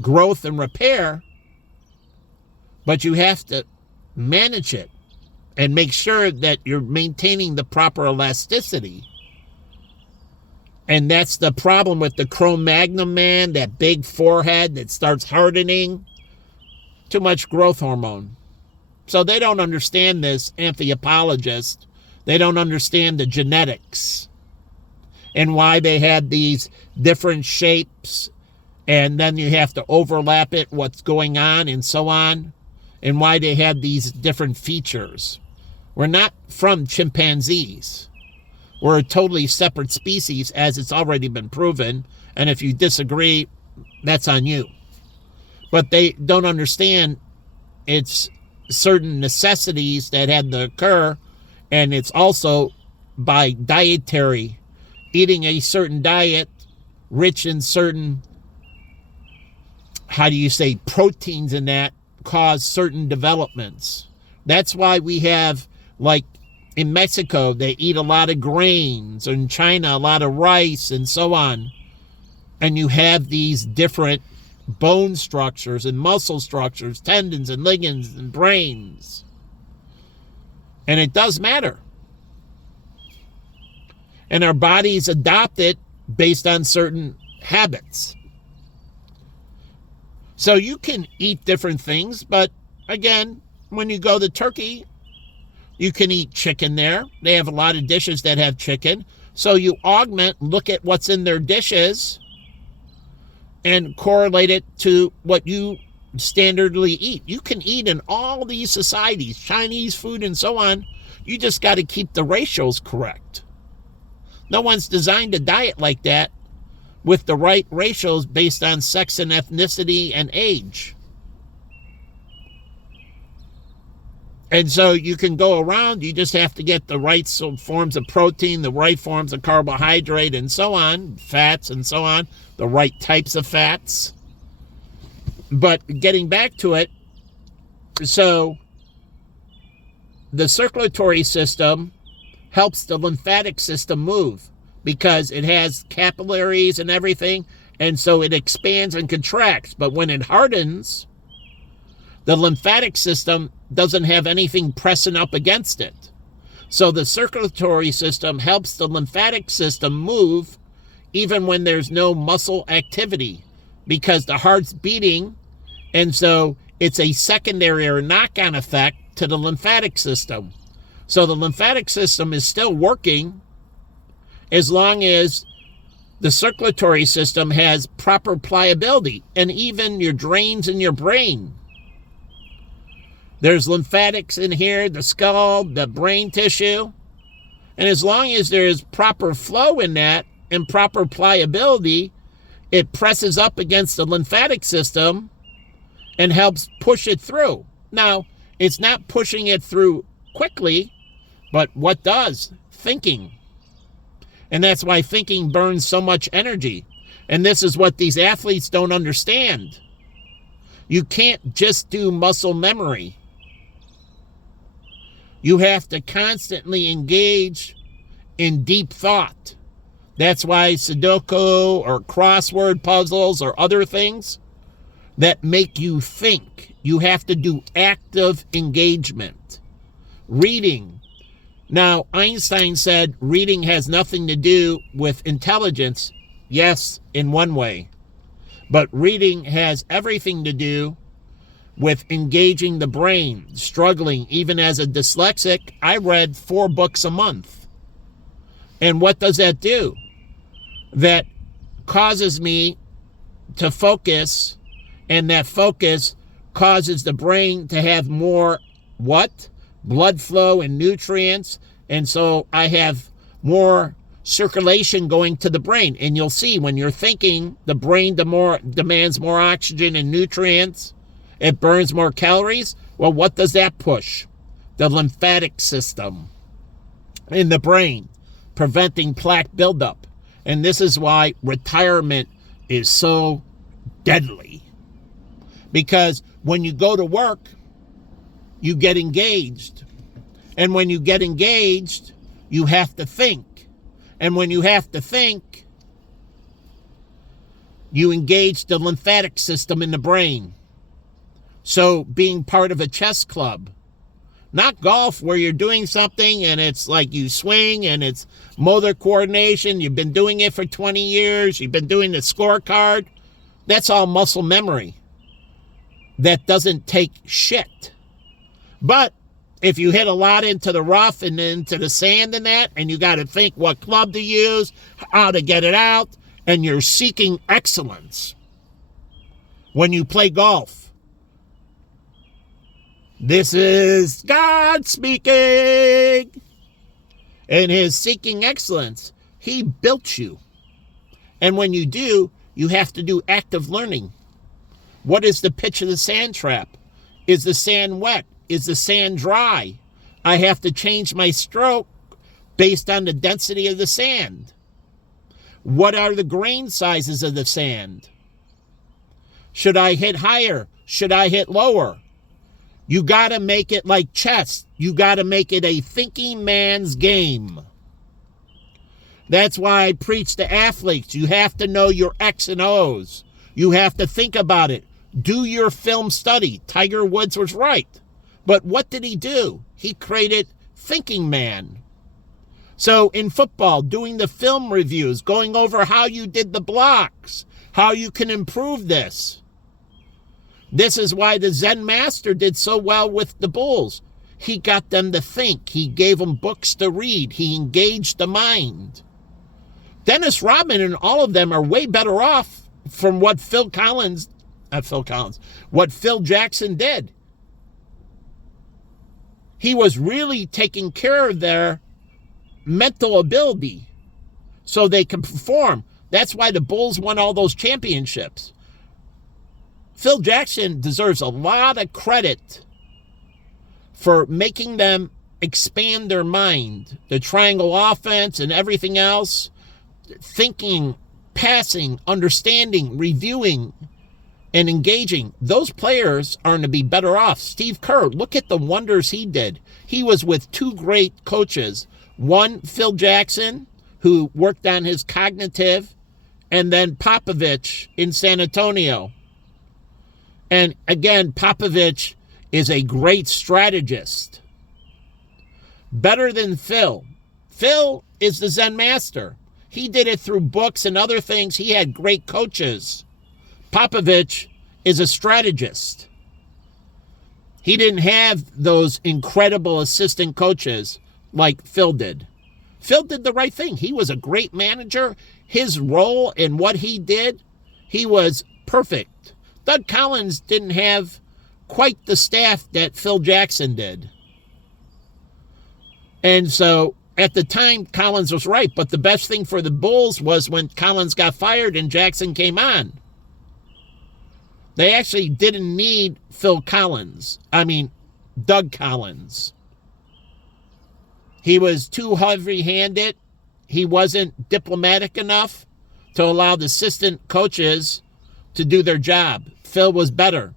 growth and repair, but you have to manage it. and make sure that you're maintaining the proper elasticity. And that's the problem with the Cro-Magnon man, that big forehead that starts hardening. Too much growth hormone. So they don't understand this, anthropologists. They don't understand the genetics and why they had these different shapes, and then you have to overlap it, what's going on, and so on, and why they had these different features. We're not from chimpanzees. We're a totally separate species, as it's already been proven, and if you disagree, that's on you. But they don't understand it's certain necessities that had to occur, and it's also by dietary, eating a certain diet rich in certain, proteins in that cause certain developments. That's why we have, like in Mexico, they eat a lot of grains, or in China, a lot of rice and so on. And you have these different bone structures and muscle structures, tendons and ligaments and brains. And it does matter. And our bodies adopt it based on certain habits. So you can eat different things, but again, when you go to Turkey, you can eat chicken there. They have a lot of dishes that have chicken. So you look at what's in their dishes and correlate it to what you standardly eat. You can eat in all these societies, Chinese food and so on. You just got to keep the ratios correct. No one's designed a diet like that with the right ratios based on sex and ethnicity and age. And so you can go around, you just have to get the right forms of protein, the right forms of carbohydrate and so on, fats and so on, the right types of fats. But getting back to it, so the circulatory system helps the lymphatic system move because it has capillaries and everything, and so it expands and contracts. But when it hardens, the lymphatic system doesn't have anything pressing up against it. So the circulatory system helps the lymphatic system move even when there's no muscle activity because the heart's beating, and so it's a secondary or knock-on effect to the lymphatic system. So the lymphatic system is still working as long as the circulatory system has proper pliability, and even your drains in your brain. There's lymphatics in here, the skull, the brain tissue. And as long as there's proper flow in that and proper pliability, it presses up against the lymphatic system and helps push it through. Now, it's not pushing it through quickly, but what does? Thinking. And that's why thinking burns so much energy. And this is what these athletes don't understand. You can't just do muscle memory. You have to constantly engage in deep thought. That's why Sudoku or crossword puzzles or other things that make you think. You have to do active engagement. Reading. Now, Einstein said reading has nothing to do with intelligence. Yes, in one way. But reading has everything to do with engaging the brain, struggling. Even as a dyslexic, I read 4 books a month. And what does that do? That causes me to focus, and that focus causes the brain to have more what? Blood flow and nutrients, and so I have more circulation going to the brain. And you'll see when you're thinking, the brain demands more oxygen and nutrients. It burns more calories. Well, what does that push? The lymphatic system in the brain, preventing plaque buildup. And this is why retirement is so deadly. Because when you go to work, you get engaged. And when you get engaged, you have to think. And when you have to think, you engage the lymphatic system in the brain. So being part of a chess club, Not golf where you're doing something and it's like you swing and it's motor coordination. You've been doing it for 20 years. You've been doing the scorecard. That's all muscle memory. That doesn't take shit. But if you hit a lot into the rough and into the sand and that, and you got to think what club to use, how to get it out, and you're seeking excellence when you play golf. This is God speaking. In his seeking excellence, he built you. And when you do, you have to do active learning. What is the pitch of the sand trap? Is the sand wet? Is the sand dry? I have to change my stroke based on the density of the sand. What are the grain sizes of the sand? Should I hit higher? Should I hit lower? You got to make it like chess. You got to make it a thinking man's game. That's why I preach to athletes. You have to know your X and O's. You have to think about it. Do your film study. Tiger Woods was right. But what did he do? He created Thinking Man. So in football, doing the film reviews, going over how you did the blocks, how you can improve this. This is why the Zen Master did so well with the Bulls. He got them to think. He gave them books to read. He engaged the mind. Dennis Rodman and all of them are way better off from what Phil Jackson did. He was really taking care of their mental ability so they could perform. That's why the Bulls won all those championships. Phil Jackson deserves a lot of credit for making them expand their mind. The triangle offense and everything else. Thinking, passing, understanding, reviewing, and engaging. Those players are going to be better off. Steve Kerr, look at the wonders he did. He was with two great coaches. One, Phil Jackson, who worked on his cognitive, and then Popovich in San Antonio. And again, Popovich is a great strategist. Better than Phil. Phil is the Zen Master. He did it through books and other things. He had great coaches. Popovich is a strategist. He didn't have those incredible assistant coaches like Phil did. Phil did the right thing. He was a great manager. His role and what he did, he was perfect. Doug Collins didn't have quite the staff that Phil Jackson did. And so at the time, Collins was right. But the best thing for the Bulls was when Collins got fired and Jackson came on. They actually didn't need Doug Collins. He was too heavy-handed. He wasn't diplomatic enough to allow the assistant coaches to do their job. Phil was better.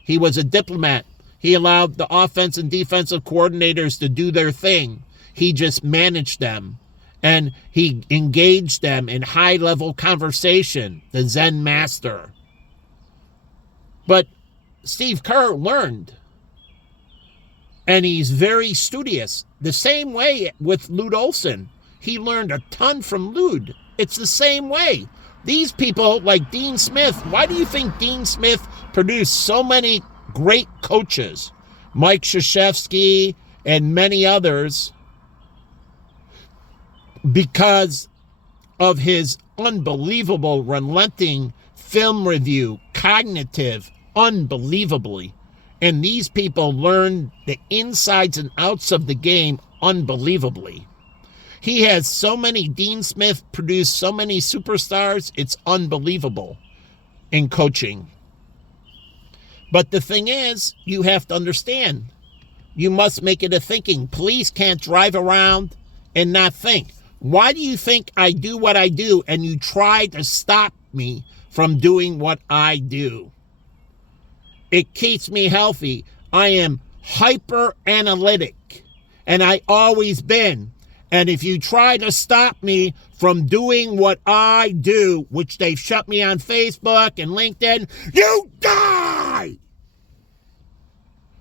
He was a diplomat. He allowed the offense and defensive coordinators to do their thing. He just managed them. And he engaged them in high-level conversation, the Zen Master. But Steve Kerr learned. And he's very studious. The same way with Lute Olson. He learned a ton from Lute. It's the same way. These people like Dean Smith, why do you think Dean Smith produced so many great coaches? Mike Krzyzewski and many others. Because of his unbelievable, relenting film review, cognitive, unbelievably. And these people learn the insides and outs of the game unbelievably. He has so many, Dean Smith produced so many superstars, it's unbelievable in coaching. But the thing is, you have to understand, you must make it a thinking. Police can't drive around and not think. Why do you think I do what I do and you try to stop me from doing what I do? It keeps me healthy. I am hyper analytic, and I always been. And if you try to stop me from doing what I do, which they've shut me on Facebook and LinkedIn, you die!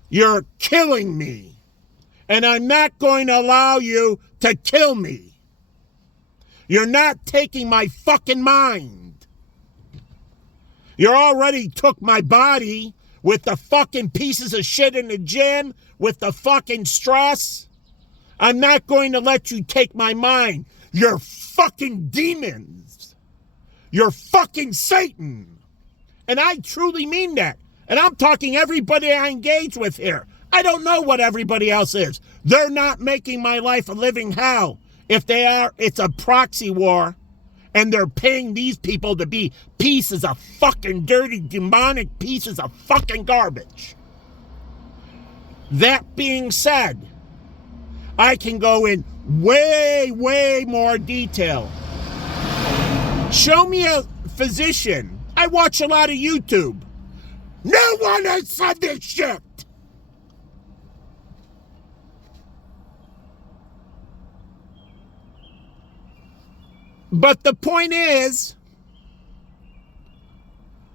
You're killing me. And I'm not going to allow you to kill me. You're not taking my fucking mind. You already took my body with the fucking pieces of shit in the gym, with the fucking stress. I'm not going to let you take my mind. You're fucking demons. You're fucking Satan. And I truly mean that. And I'm talking everybody I engage with here. I don't know what everybody else is. They're not making my life a living hell. If they are, it's a proxy war. And they're paying these people to be pieces of fucking dirty, demonic pieces of fucking garbage. That being said, I can go in way, way more detail. Show me a physician. I watch a lot of YouTube. No one has said this shit. But the point is,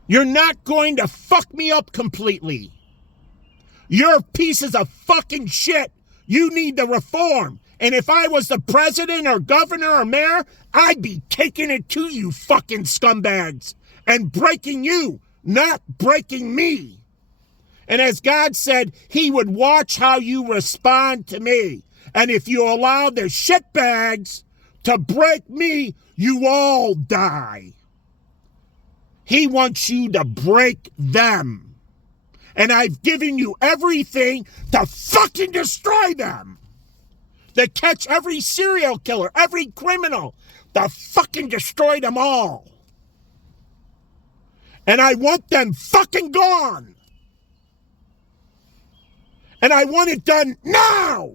you're not going to fuck me up completely. You're pieces of fucking shit. You need to reform. And if I was the president or governor or mayor, I'd be taking it to you fucking scumbags and breaking you, not breaking me. And as God said, he would watch how you respond to me. And if you allow the shitbags to break me, you all die. He wants you to break them. And I've given you everything to fucking destroy them. To catch every serial killer, every criminal, to fucking destroy them all. And I want them fucking gone. And I want it done now.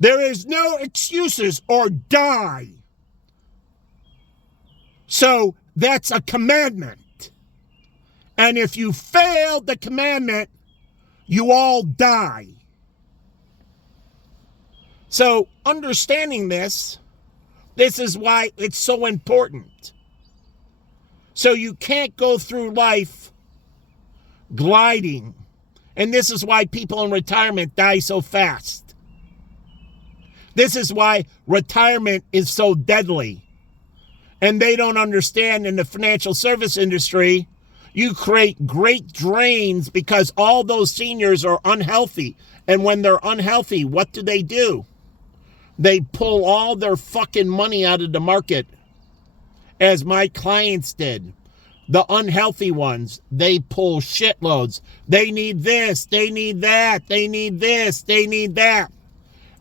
There is no excuses or die. So that's a commandment. And if you fail the commandment, you all die. So understanding this is why it's so important. So you can't go through life gliding. And this is why people in retirement die so fast. This is why retirement is so deadly. And they don't understand in the financial service industry, you create great drains because all those seniors are unhealthy. And when they're unhealthy, what do? They pull all their fucking money out of the market, as my clients did. The unhealthy ones, they pull shitloads. They need this, they need that, they need this, they need that.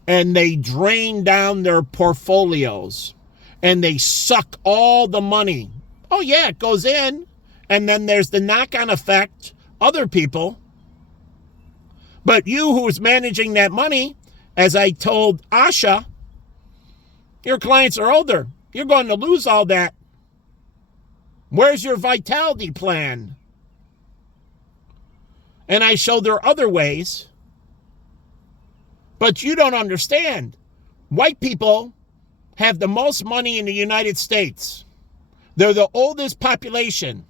And they drain down their portfolios. And they suck all the money. Oh yeah, it goes in. And then there's the knock-on effect, other people. But you who's managing that money, as I told Asha, your clients are older. You're going to lose all that. Where's your vitality plan? And I showed her other ways. But you don't understand. White people have the most money in the United States. They're the oldest population.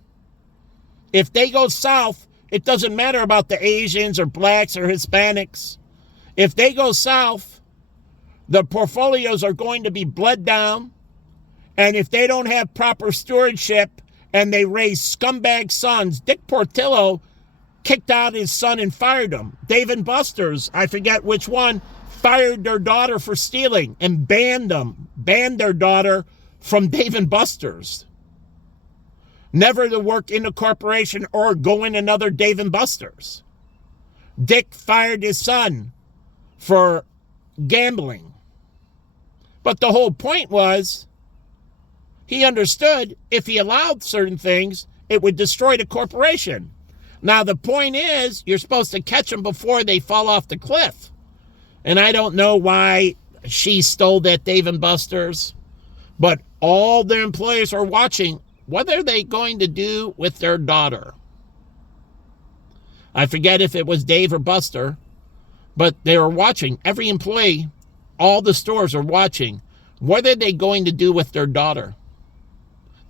If they go south, it doesn't matter about the Asians or blacks or Hispanics. If they go south, the portfolios are going to be bled down. And if they don't have proper stewardship and they raise scumbag sons, Dick Portillo kicked out his son and fired him. Dave and Buster's, I forget which one, fired their daughter for stealing and banned their daughter from Dave and Buster's. Never to work in a corporation or go in another Dave and Buster's. Dick fired his son for gambling. But the whole point was, he understood if he allowed certain things, it would destroy the corporation. Now, the point is, you're supposed to catch them before they fall off the cliff. And I don't know why she stole that Dave & Buster's, but all the employees are watching. What are they going to do with their daughter? I forget if it was Dave or Buster, but they were watching. Every employee, all the stores are watching. What are they going to do with their daughter?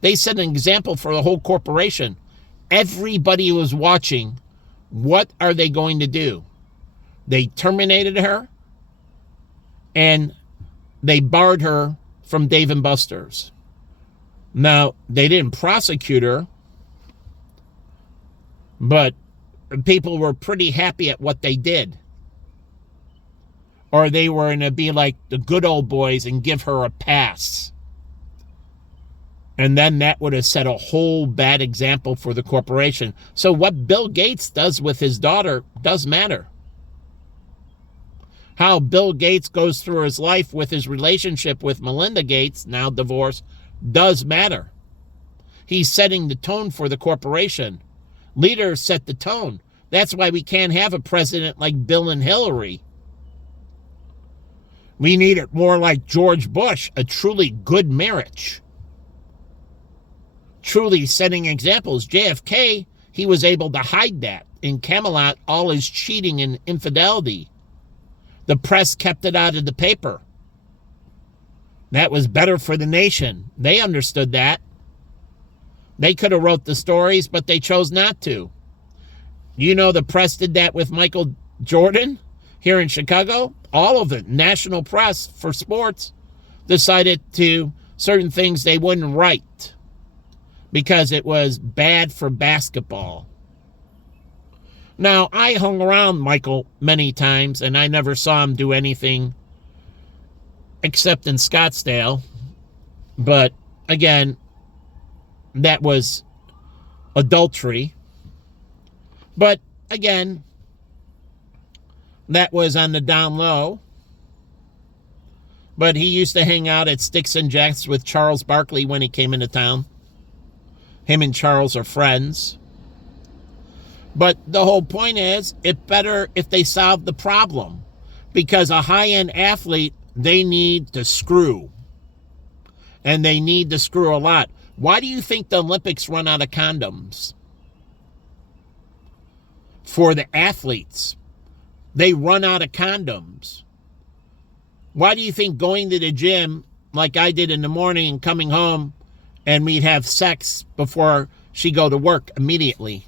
They set an example for the whole corporation. Everybody was watching. What are they going to do? They terminated her, and they barred her from Dave & Buster's. Now, they didn't prosecute her, but people were pretty happy at what they did. Or they were going to be like the good old boys and give her a pass. And then that would have set a whole bad example for the corporation. So what Bill Gates does with his daughter does matter. How Bill Gates goes through his life with his relationship with Melinda Gates, now divorced, does matter. He's setting the tone for the corporation. Leaders set the tone. That's why we can't have a president like Bill and Hillary. We need it more like George Bush, a truly good marriage. Truly setting examples. JFK, he was able to hide that. In Camelot, all his cheating and infidelity. The press kept it out of the paper. That was better for the nation. They understood that. They could have wrote the stories, but they chose not to. You know the press did that with Michael Jordan here in Chicago? All of it, national press for sports, decided to certain things they wouldn't write because it was bad for basketball. Now, I hung around Michael many times, and I never saw him do anything except in Scottsdale. But, again, that was adultery. But, again, that was on the down low. But he used to hang out at Sticks and Jacks with Charles Barkley when he came into town. Him and Charles are friends. But the whole point is, it's better if they solve the problem. Because a high-end athlete, they need to screw. And they need to screw a lot. Why do you think the Olympics run out of condoms? For the athletes. They run out of condoms. Why do you think going to the gym, like I did in the morning and coming home, and we'd have sex before she go to work immediately?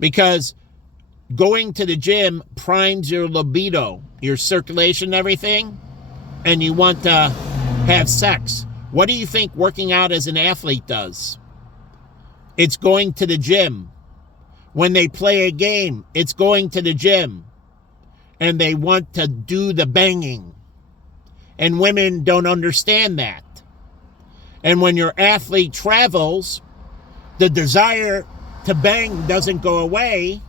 Because going to the gym primes your libido, your circulation, everything, and you want to have sex. What do you think working out as an athlete does? It's going to the gym. When they play a game, it's going to the gym. And they want to do the banging. And women don't understand that. And when your athlete travels, the desire to bang doesn't go away,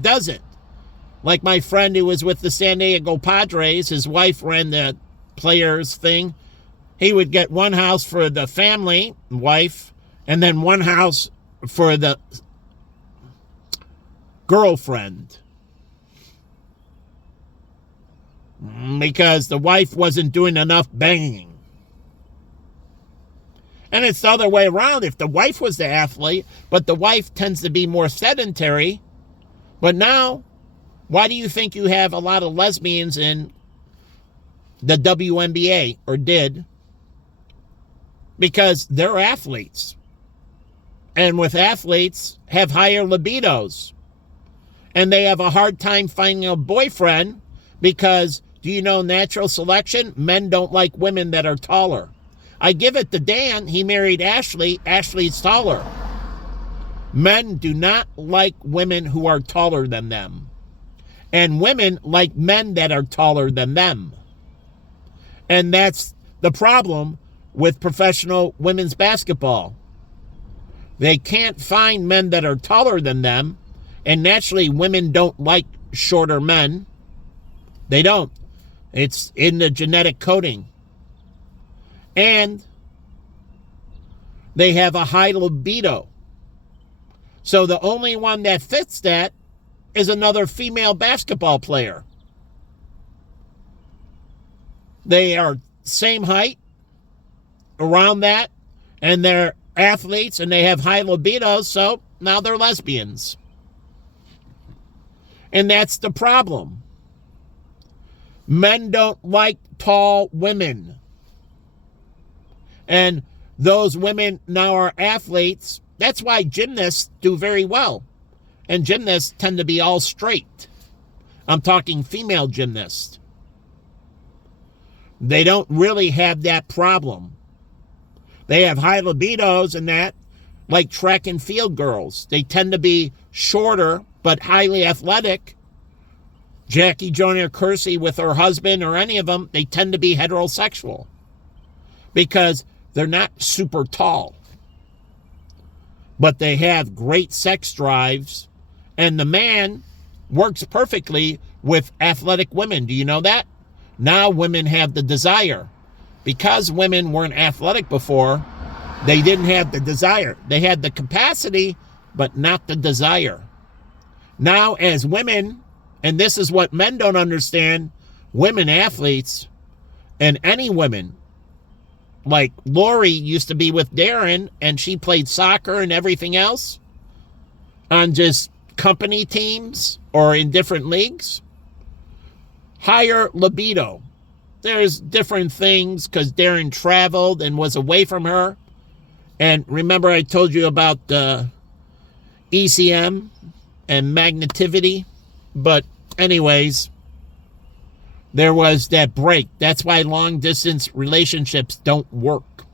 does it? Like my friend who was with the San Diego Padres, his wife ran the players thing. He would get one house for the family, wife, and then one house for the girlfriend. Because the wife wasn't doing enough banging. And it's the other way around. If the wife was the athlete, but the wife tends to be more sedentary. But now, why do you think you have a lot of lesbians in the WNBA, or did? Because they're athletes. And with athletes, have higher libidos. And they have a hard time finding a boyfriend because, do you know natural selection? Men don't like women that are taller. I give it to Dan. He married Ashley. Ashley's taller. Men do not like women who are taller than them. And women like men that are taller than them. And that's the problem with professional women's basketball. They can't find men that are taller than them. And naturally, women don't like shorter men. They don't. It's in the genetic coding. And they have a high libido. So the only one that fits that is another female basketball player. They are same height, around that, and they're athletes, and they have high libidos, so now they're lesbians. And that's the problem. Men don't like tall women. And those women now are athletes. That's why gymnasts do very well. and gymnasts tend to be all straight. I'm talking female gymnasts. They don't really have that problem. They have high libidos and that, like track and field girls. They tend to be shorter but highly athletic. Jackie Joyner Kersee with her husband or any of them, they tend to be heterosexual because they're not super tall. But they have great sex drives, and the man works perfectly with athletic women. Do you know that? Now women have the desire. Because women weren't athletic before, they didn't have the desire. They had the capacity, but not the desire. Now as women, and this is what men don't understand, women athletes, and any women, like Lori used to be with Darren, and she played soccer and everything else on just company teams or in different leagues. Higher libido. There's different things because Darren traveled and was away from her. And remember I told you about ECM and magnetivity? But anyways, there was that break. That's why long-distance relationships don't work.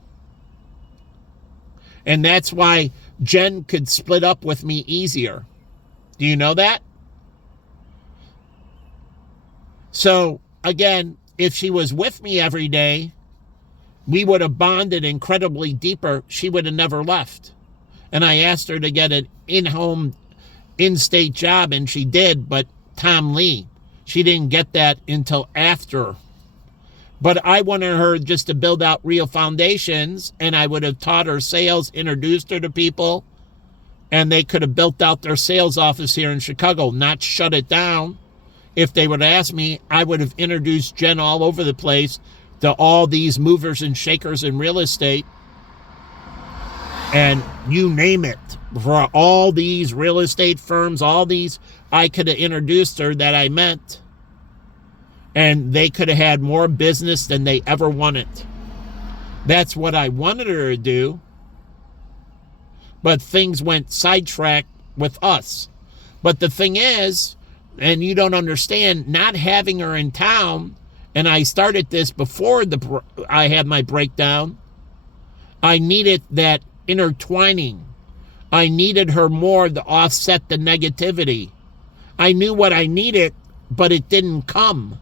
And that's why Jen could split up with me easier. Do you know that? So, again, if she was with me every day, we would have bonded incredibly deeper. She would have never left. And I asked her to get an in-home, in-state job, and she did, but Tom Lee, she didn't get that until after. But I wanted her just to build out real foundations, and I would have taught her sales, introduced her to people, and they could have built out their sales office here in Chicago, not shut it down. If they would ask me, I would have introduced Jen all over the place to all these movers and shakers in real estate. And you name it. For all these real estate firms, all these, I could have introduced her that I met. And they could have had more business than they ever wanted. That's what I wanted her to do. But things went sidetracked with us. But the thing is, and you don't understand, not having her in town, and I started this before I had my breakdown, I needed that intertwining. I needed her more to offset the negativity. I knew what I needed, but it didn't come.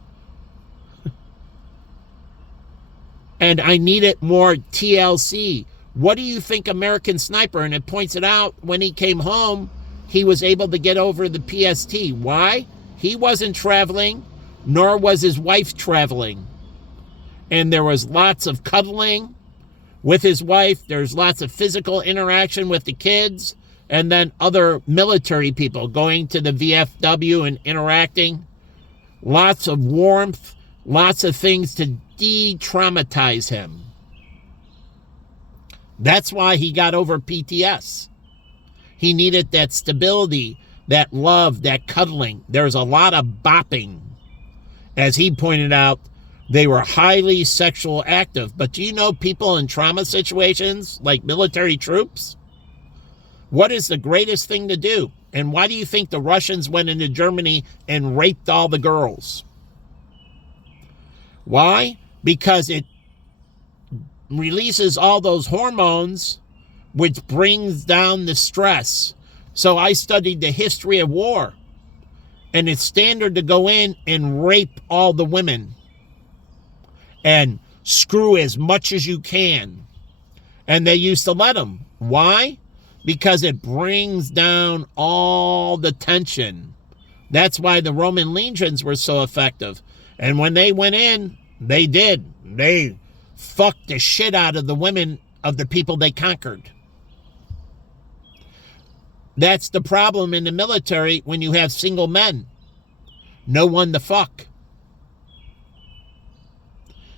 And I needed more TLC. What do you think American Sniper? And it points it out, when he came home, he was able to get over the PST. Why? He wasn't traveling, nor was his wife traveling. And there was lots of cuddling with his wife. There's lots of physical interaction with the kids. And then other military people going to the VFW and interacting. Lots of warmth, lots of things to de-traumatize him. That's why he got over PTS. He needed that stability, that love, that cuddling. There's a lot of bopping. As he pointed out, they were highly sexual active. But do you know people in trauma situations, like military troops? What is the greatest thing to do? And why do you think the Russians went into Germany and raped all the girls? Why? Because it releases all those hormones, which brings down the stress. So I studied the history of war. And it's standard to go in and rape all the women. And screw as much as you can. And they used to let them. Why? Because it brings down all the tension. That's why the Roman legions were so effective. And when they went in, they did. They fucked the shit out of the women of the people they conquered. That's the problem in the military when you have single men. No one to fuck.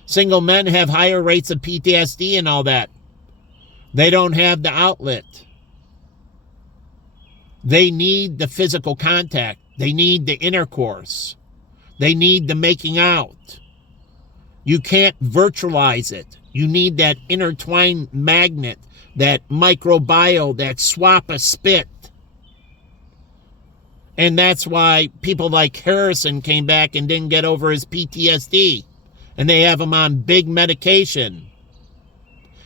Single men have higher rates of PTSD and all that. They don't have the outlet. They need the physical contact. They need the intercourse. They need the making out. You can't virtualize it. You need that intertwined magnet, that microbiome, that swap of spit. And that's why people like Harrison came back and didn't get over his PTSD. And they have him on big medication.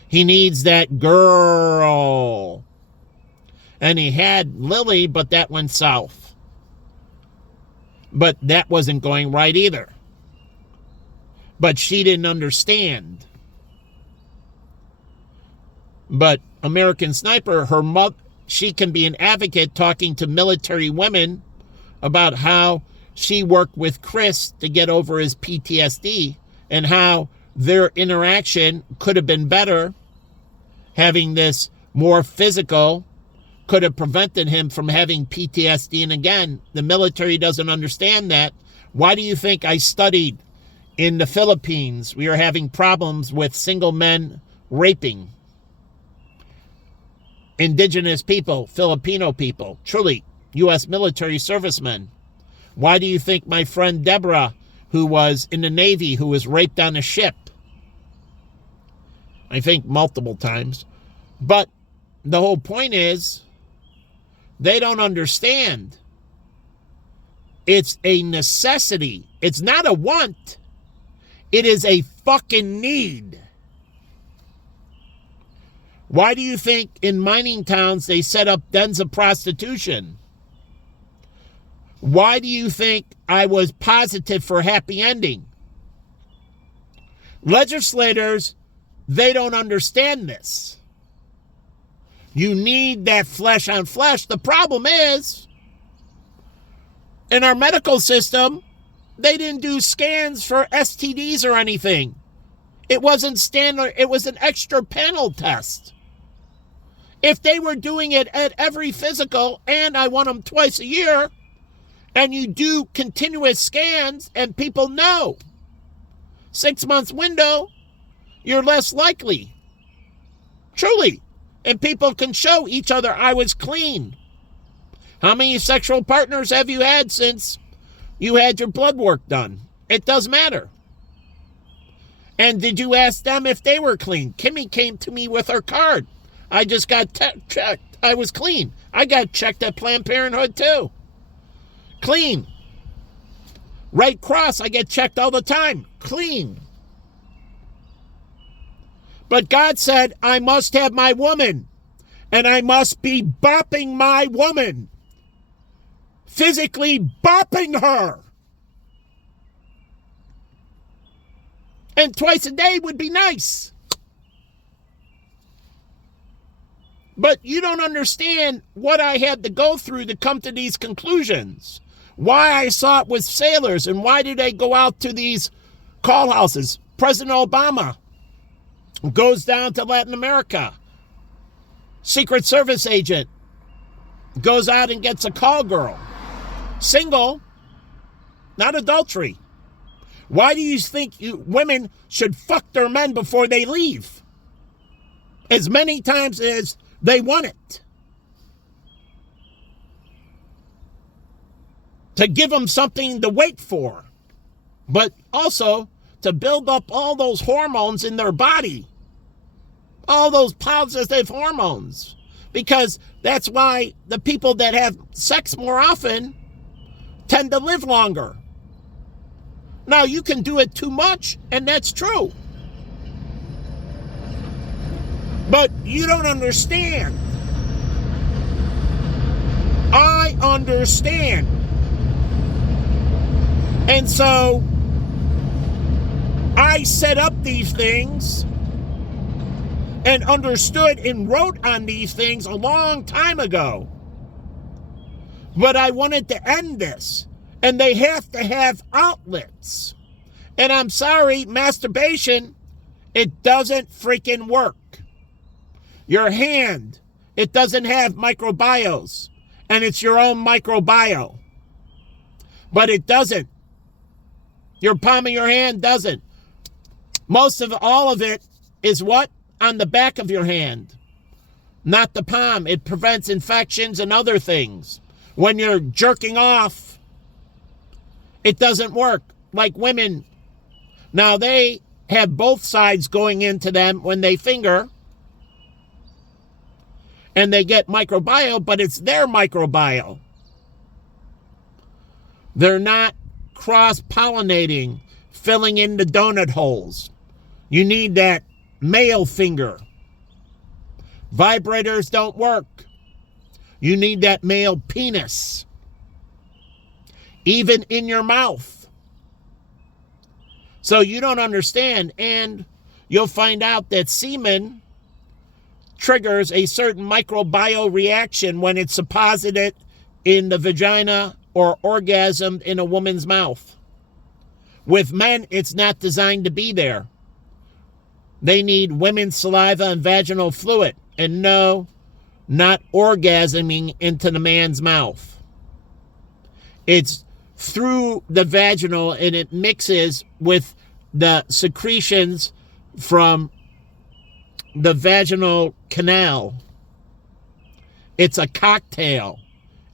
He needs that girl. And he had Lily, but that went south. But that wasn't going right either. But she didn't understand. But American Sniper, her mother, she can be an advocate talking to military women about how she worked with Chris to get over his PTSD and how their interaction could have been better. Having this more physical could have prevented him from having PTSD. And again, the military doesn't understand that. Why do you think I studied in the Philippines? We are having problems with single men raping indigenous people, Filipino people, truly U.S. military servicemen. Why do you think my friend Deborah, who was in the Navy, who was raped on a ship? I think multiple times. But the whole point is, they don't understand. It's a necessity. It's not a want. It is a fucking need. Why do you think in mining towns they set up dens of prostitution? Why do you think I was positive for happy ending? Legislators, they don't understand this. You need that flesh on flesh. The problem is, in our medical system, they didn't do scans for STDs or anything. It wasn't standard. It was an extra panel test. If they were doing it at every physical, and I want them twice a year, and you do continuous scans and people know 6 months window, you're less likely. Truly. And people can show each other, I was clean. How many sexual partners have you had since you had your blood work done? It does matter. And did you ask them if they were clean? Kimmy came to me with her card. I just got checked. I was clean. I got checked at Planned Parenthood too. Clean. Red Cross, I get checked all the time. Clean. But God said, I must have my woman. And I must be bopping my woman. Physically bopping her. And twice a day would be nice. But you don't understand what I had to go through to come to these conclusions. Why I saw it with sailors and why did they go out to these call houses? President Obama goes down to Latin America. Secret Service agent goes out and gets a call girl. Single, not adultery. Why do you think women should fuck their men before they leave? As many times as they want it. To give them something to wait for. But also to build up all those hormones in their body. All those positive hormones. Because that's why the people that have sex more often tend to live longer. Now, you can do it too much, and that's true. But you don't understand. I understand. And so, I set up these things and understood and wrote on these things a long time ago. But I wanted to end this. And they have to have outlets. And I'm sorry, masturbation, it doesn't freaking work. Your hand, it doesn't have microbiomes. And it's your own microbiome. But it doesn't. Your palm of your hand doesn't. Most of all of it is what? On the back of your hand. Not the palm. It prevents infections and other things. When you're jerking off, it doesn't work. Like women. Now they have both sides going into them when they finger. And they get microbiome, but it's their microbiome. They're not cross-pollinating, filling in the donut holes. You need that male finger. Vibrators don't work. You need that male penis. Even in your mouth. So you don't understand, and you'll find out that semen triggers a certain microbiome reaction when it's deposited in the vagina or orgasmed in a woman's mouth. With men, it's not designed to be there. They need women's saliva and vaginal fluid, and no, not orgasming into the man's mouth. It's through the vaginal, and it mixes with the secretions from the vaginal canal. It's a cocktail.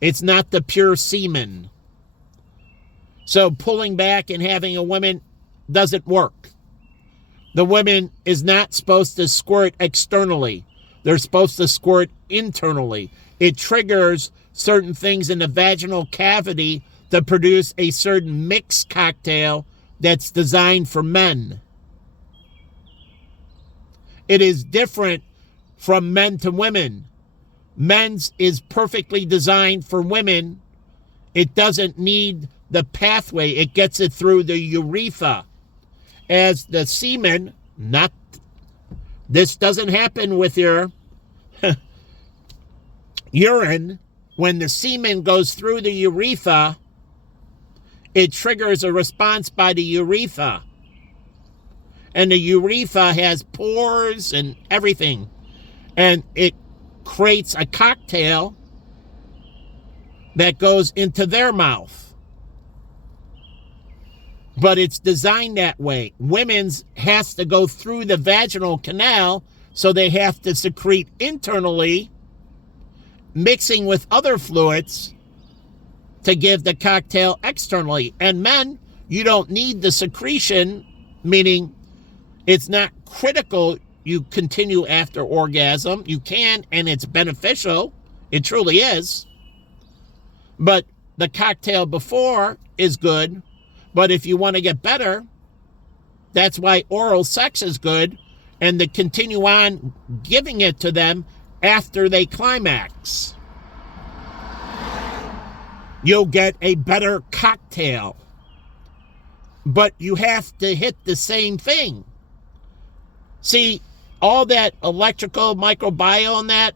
It's not the pure semen. So pulling back and having a woman doesn't work. The woman is not supposed to squirt externally. They're supposed to squirt internally. It triggers certain things in the vaginal cavity to produce a certain mixed cocktail that's designed for men. It is different from men to women. Men's is perfectly designed for women. It doesn't need the pathway. It gets it through the urethra. As the semen, this doesn't happen with your urine. When the semen goes through the urethra, it triggers a response by the urethra. And the urethra has pores and everything. And it creates a cocktail that goes into their mouth. But it's designed that way. Women's has to go through the vaginal canal, so they have to secrete internally, mixing with other fluids to give the cocktail externally. And men, you don't need the secretion, meaning it's not critical you continue after orgasm. You can, and it's beneficial. It truly is. But the cocktail before is good. But if you want to get better, that's why oral sex is good, and to continue on giving it to them after they climax. You'll get a better cocktail. But you have to hit the same thing. See, all that electrical microbiome, that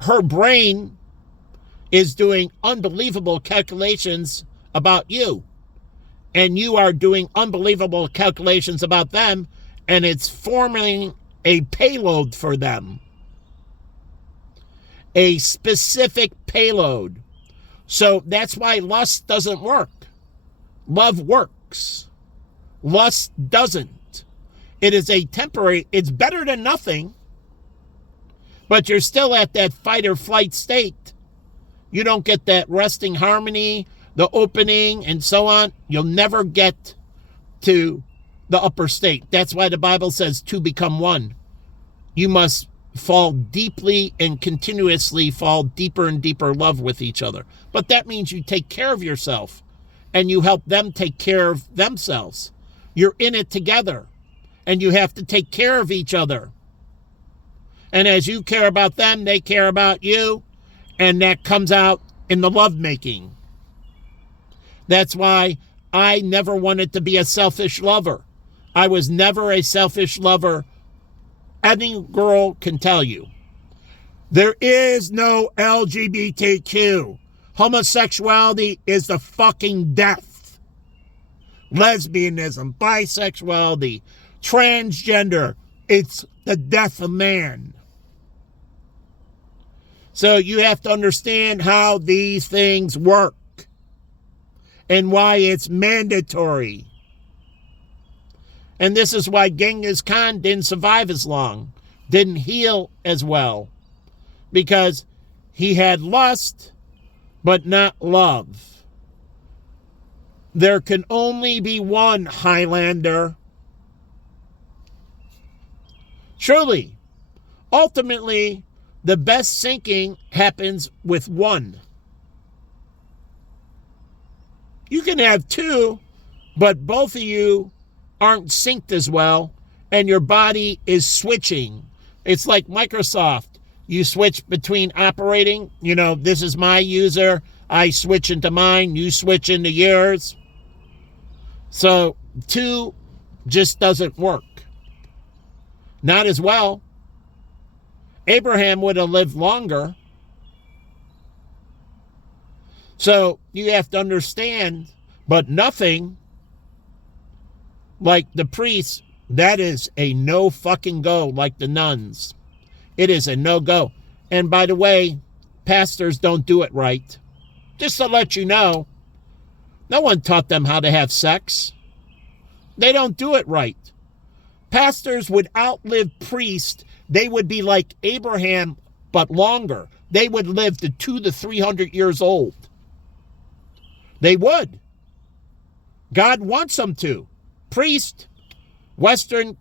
her brain is doing unbelievable calculations about you. And you are doing unbelievable calculations about them, and it's forming a payload for them. A specific payload. So that's why lust doesn't work. Love works. Lust doesn't. It is a temporary, it's better than nothing, but you're still at that fight or flight state. You don't get that resting harmony, the opening, and so on. You'll never get to the upper state. That's why the Bible says two become one. You must fall deeply and continuously fall deeper and deeper love with each other. But that means you take care of yourself and you help them take care of themselves. You're in it together and you have to take care of each other. And as you care about them, they care about you, and that comes out in the lovemaking. That's why I never wanted to be a selfish lover. I was never a selfish lover. Any girl can tell you. There is no LGBTQ. Homosexuality is the fucking death. Lesbianism, bisexuality, transgender, it's the death of man. So you have to understand how these things work and why it's mandatory. And this is why Genghis Khan didn't survive as long, didn't heal as well, because he had lust, but not love. There can only be one Highlander. Truly, ultimately, the best sinking happens with one. You can have two, but both of you aren't synced as well, and your body is switching. It's like Microsoft. You switch between operating. This is my user. I switch into mine. You switch into yours. So two just doesn't work. Not as well. Abraham would have lived longer. So you have to understand, but nothing like the priests, that is a no fucking go, like the nuns. It is a no-go. And by the way, pastors don't do it right. Just to let you know, no one taught them how to have sex. They don't do it right. Pastors would outlive priests. They would be like Abraham, but longer. They would live to 200 to 300 years old. They would. God wants them to. Priests, Western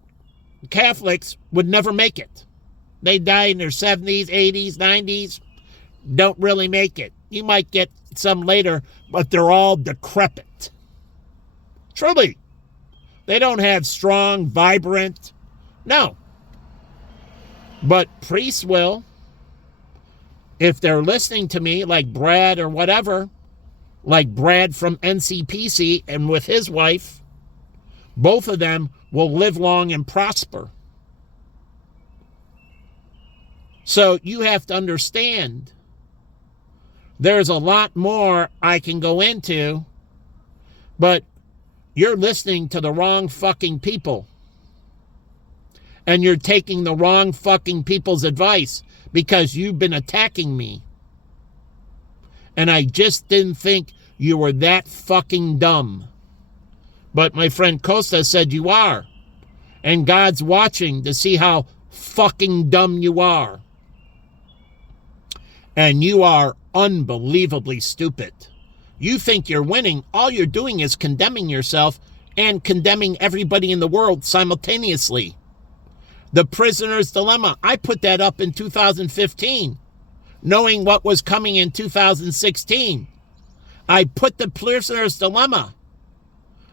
Catholics would never make it. They die in their 70s, 80s, 90s. Don't really make it. You might get some later, but they're all decrepit. Truly. They don't have strong, vibrant. No. But priests will. If they're listening to me, like Brad or whatever, like Brad from NCPC and with his wife, both of them will live long and prosper. So you have to understand, there's a lot more I can go into, but you're listening to the wrong fucking people. And you're taking the wrong fucking people's advice because you've been attacking me. And I just didn't think you were that fucking dumb. But my friend Costa said you are. And God's watching to see how fucking dumb you are. And you are unbelievably stupid. You think you're winning. All you're doing is condemning yourself and condemning everybody in the world simultaneously. The Prisoner's Dilemma. I put that up in 2015, knowing what was coming in 2016. I put the Prisoner's Dilemma.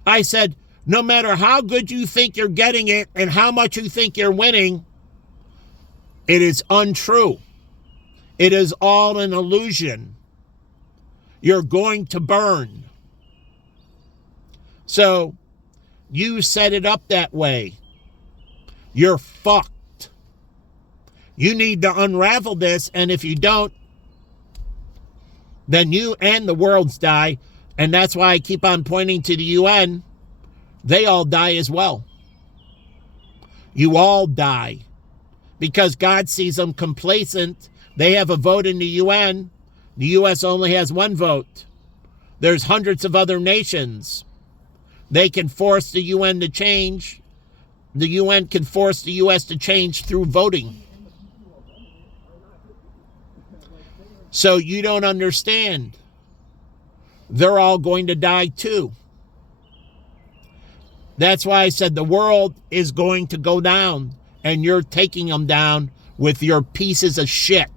I said, no matter how good you think you're getting it and how much you think you're winning, it is untrue. It is all an illusion. You're going to burn. So, you set it up that way. You're fucked. You need to unravel this, and if you don't, then you and the worlds die, and that's why I keep on pointing to the UN. They all die as well. You all die. Because God sees them complacent. They have a vote in the UN. The U.S. only has one vote. There's hundreds of other nations. They can force the UN to change. The UN can force the U.S. to change through voting. So you don't understand. They're all going to die too. That's why I said the world is going to go down, and you're taking them down with your pieces of shit.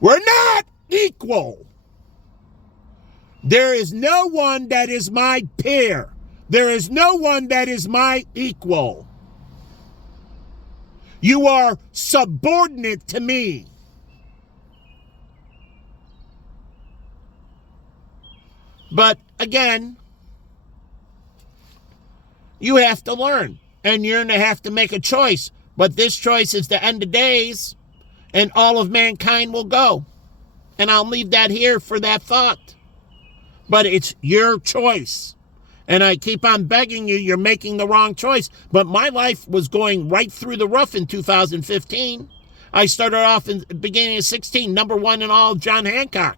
We're not equal. There is no one that is my peer. There is no one that is my equal. You are subordinate to me. But again, you have to learn, and you're going to have to make a choice. But this choice is the end of days, and all of mankind will go. And I'll leave that here for that thought. But it's your choice. And I keep on begging you, you're making the wrong choice. But my life was going right through the rough in 2015. I started off in the beginning of 16, number one in all of John Hancock.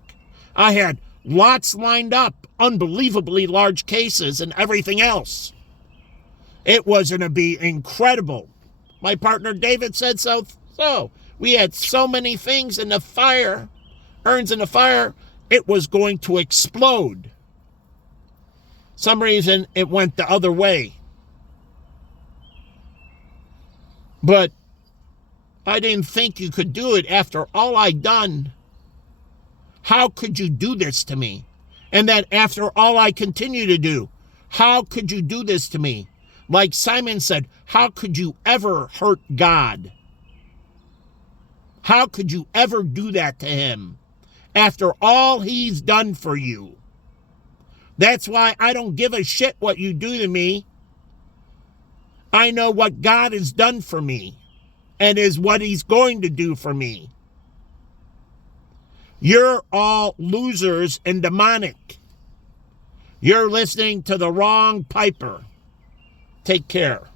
I had lots lined up, unbelievably large cases and everything else. It was going to be incredible. My partner David said so. So we had so many things in the fire, urns in the fire, it was going to explode. Some reason it went the other way. But I didn't think you could do it after all I'd done. How could you do this to me? And that after all I continue to do, how could you do this to me? Like Simon said, how could you ever hurt God? How could you ever do that to him after all he's done for you? That's why I don't give a shit what you do to me. I know what God has done for me and is what he's going to do for me. You're all losers and demonic. You're listening to the wrong piper. Take care.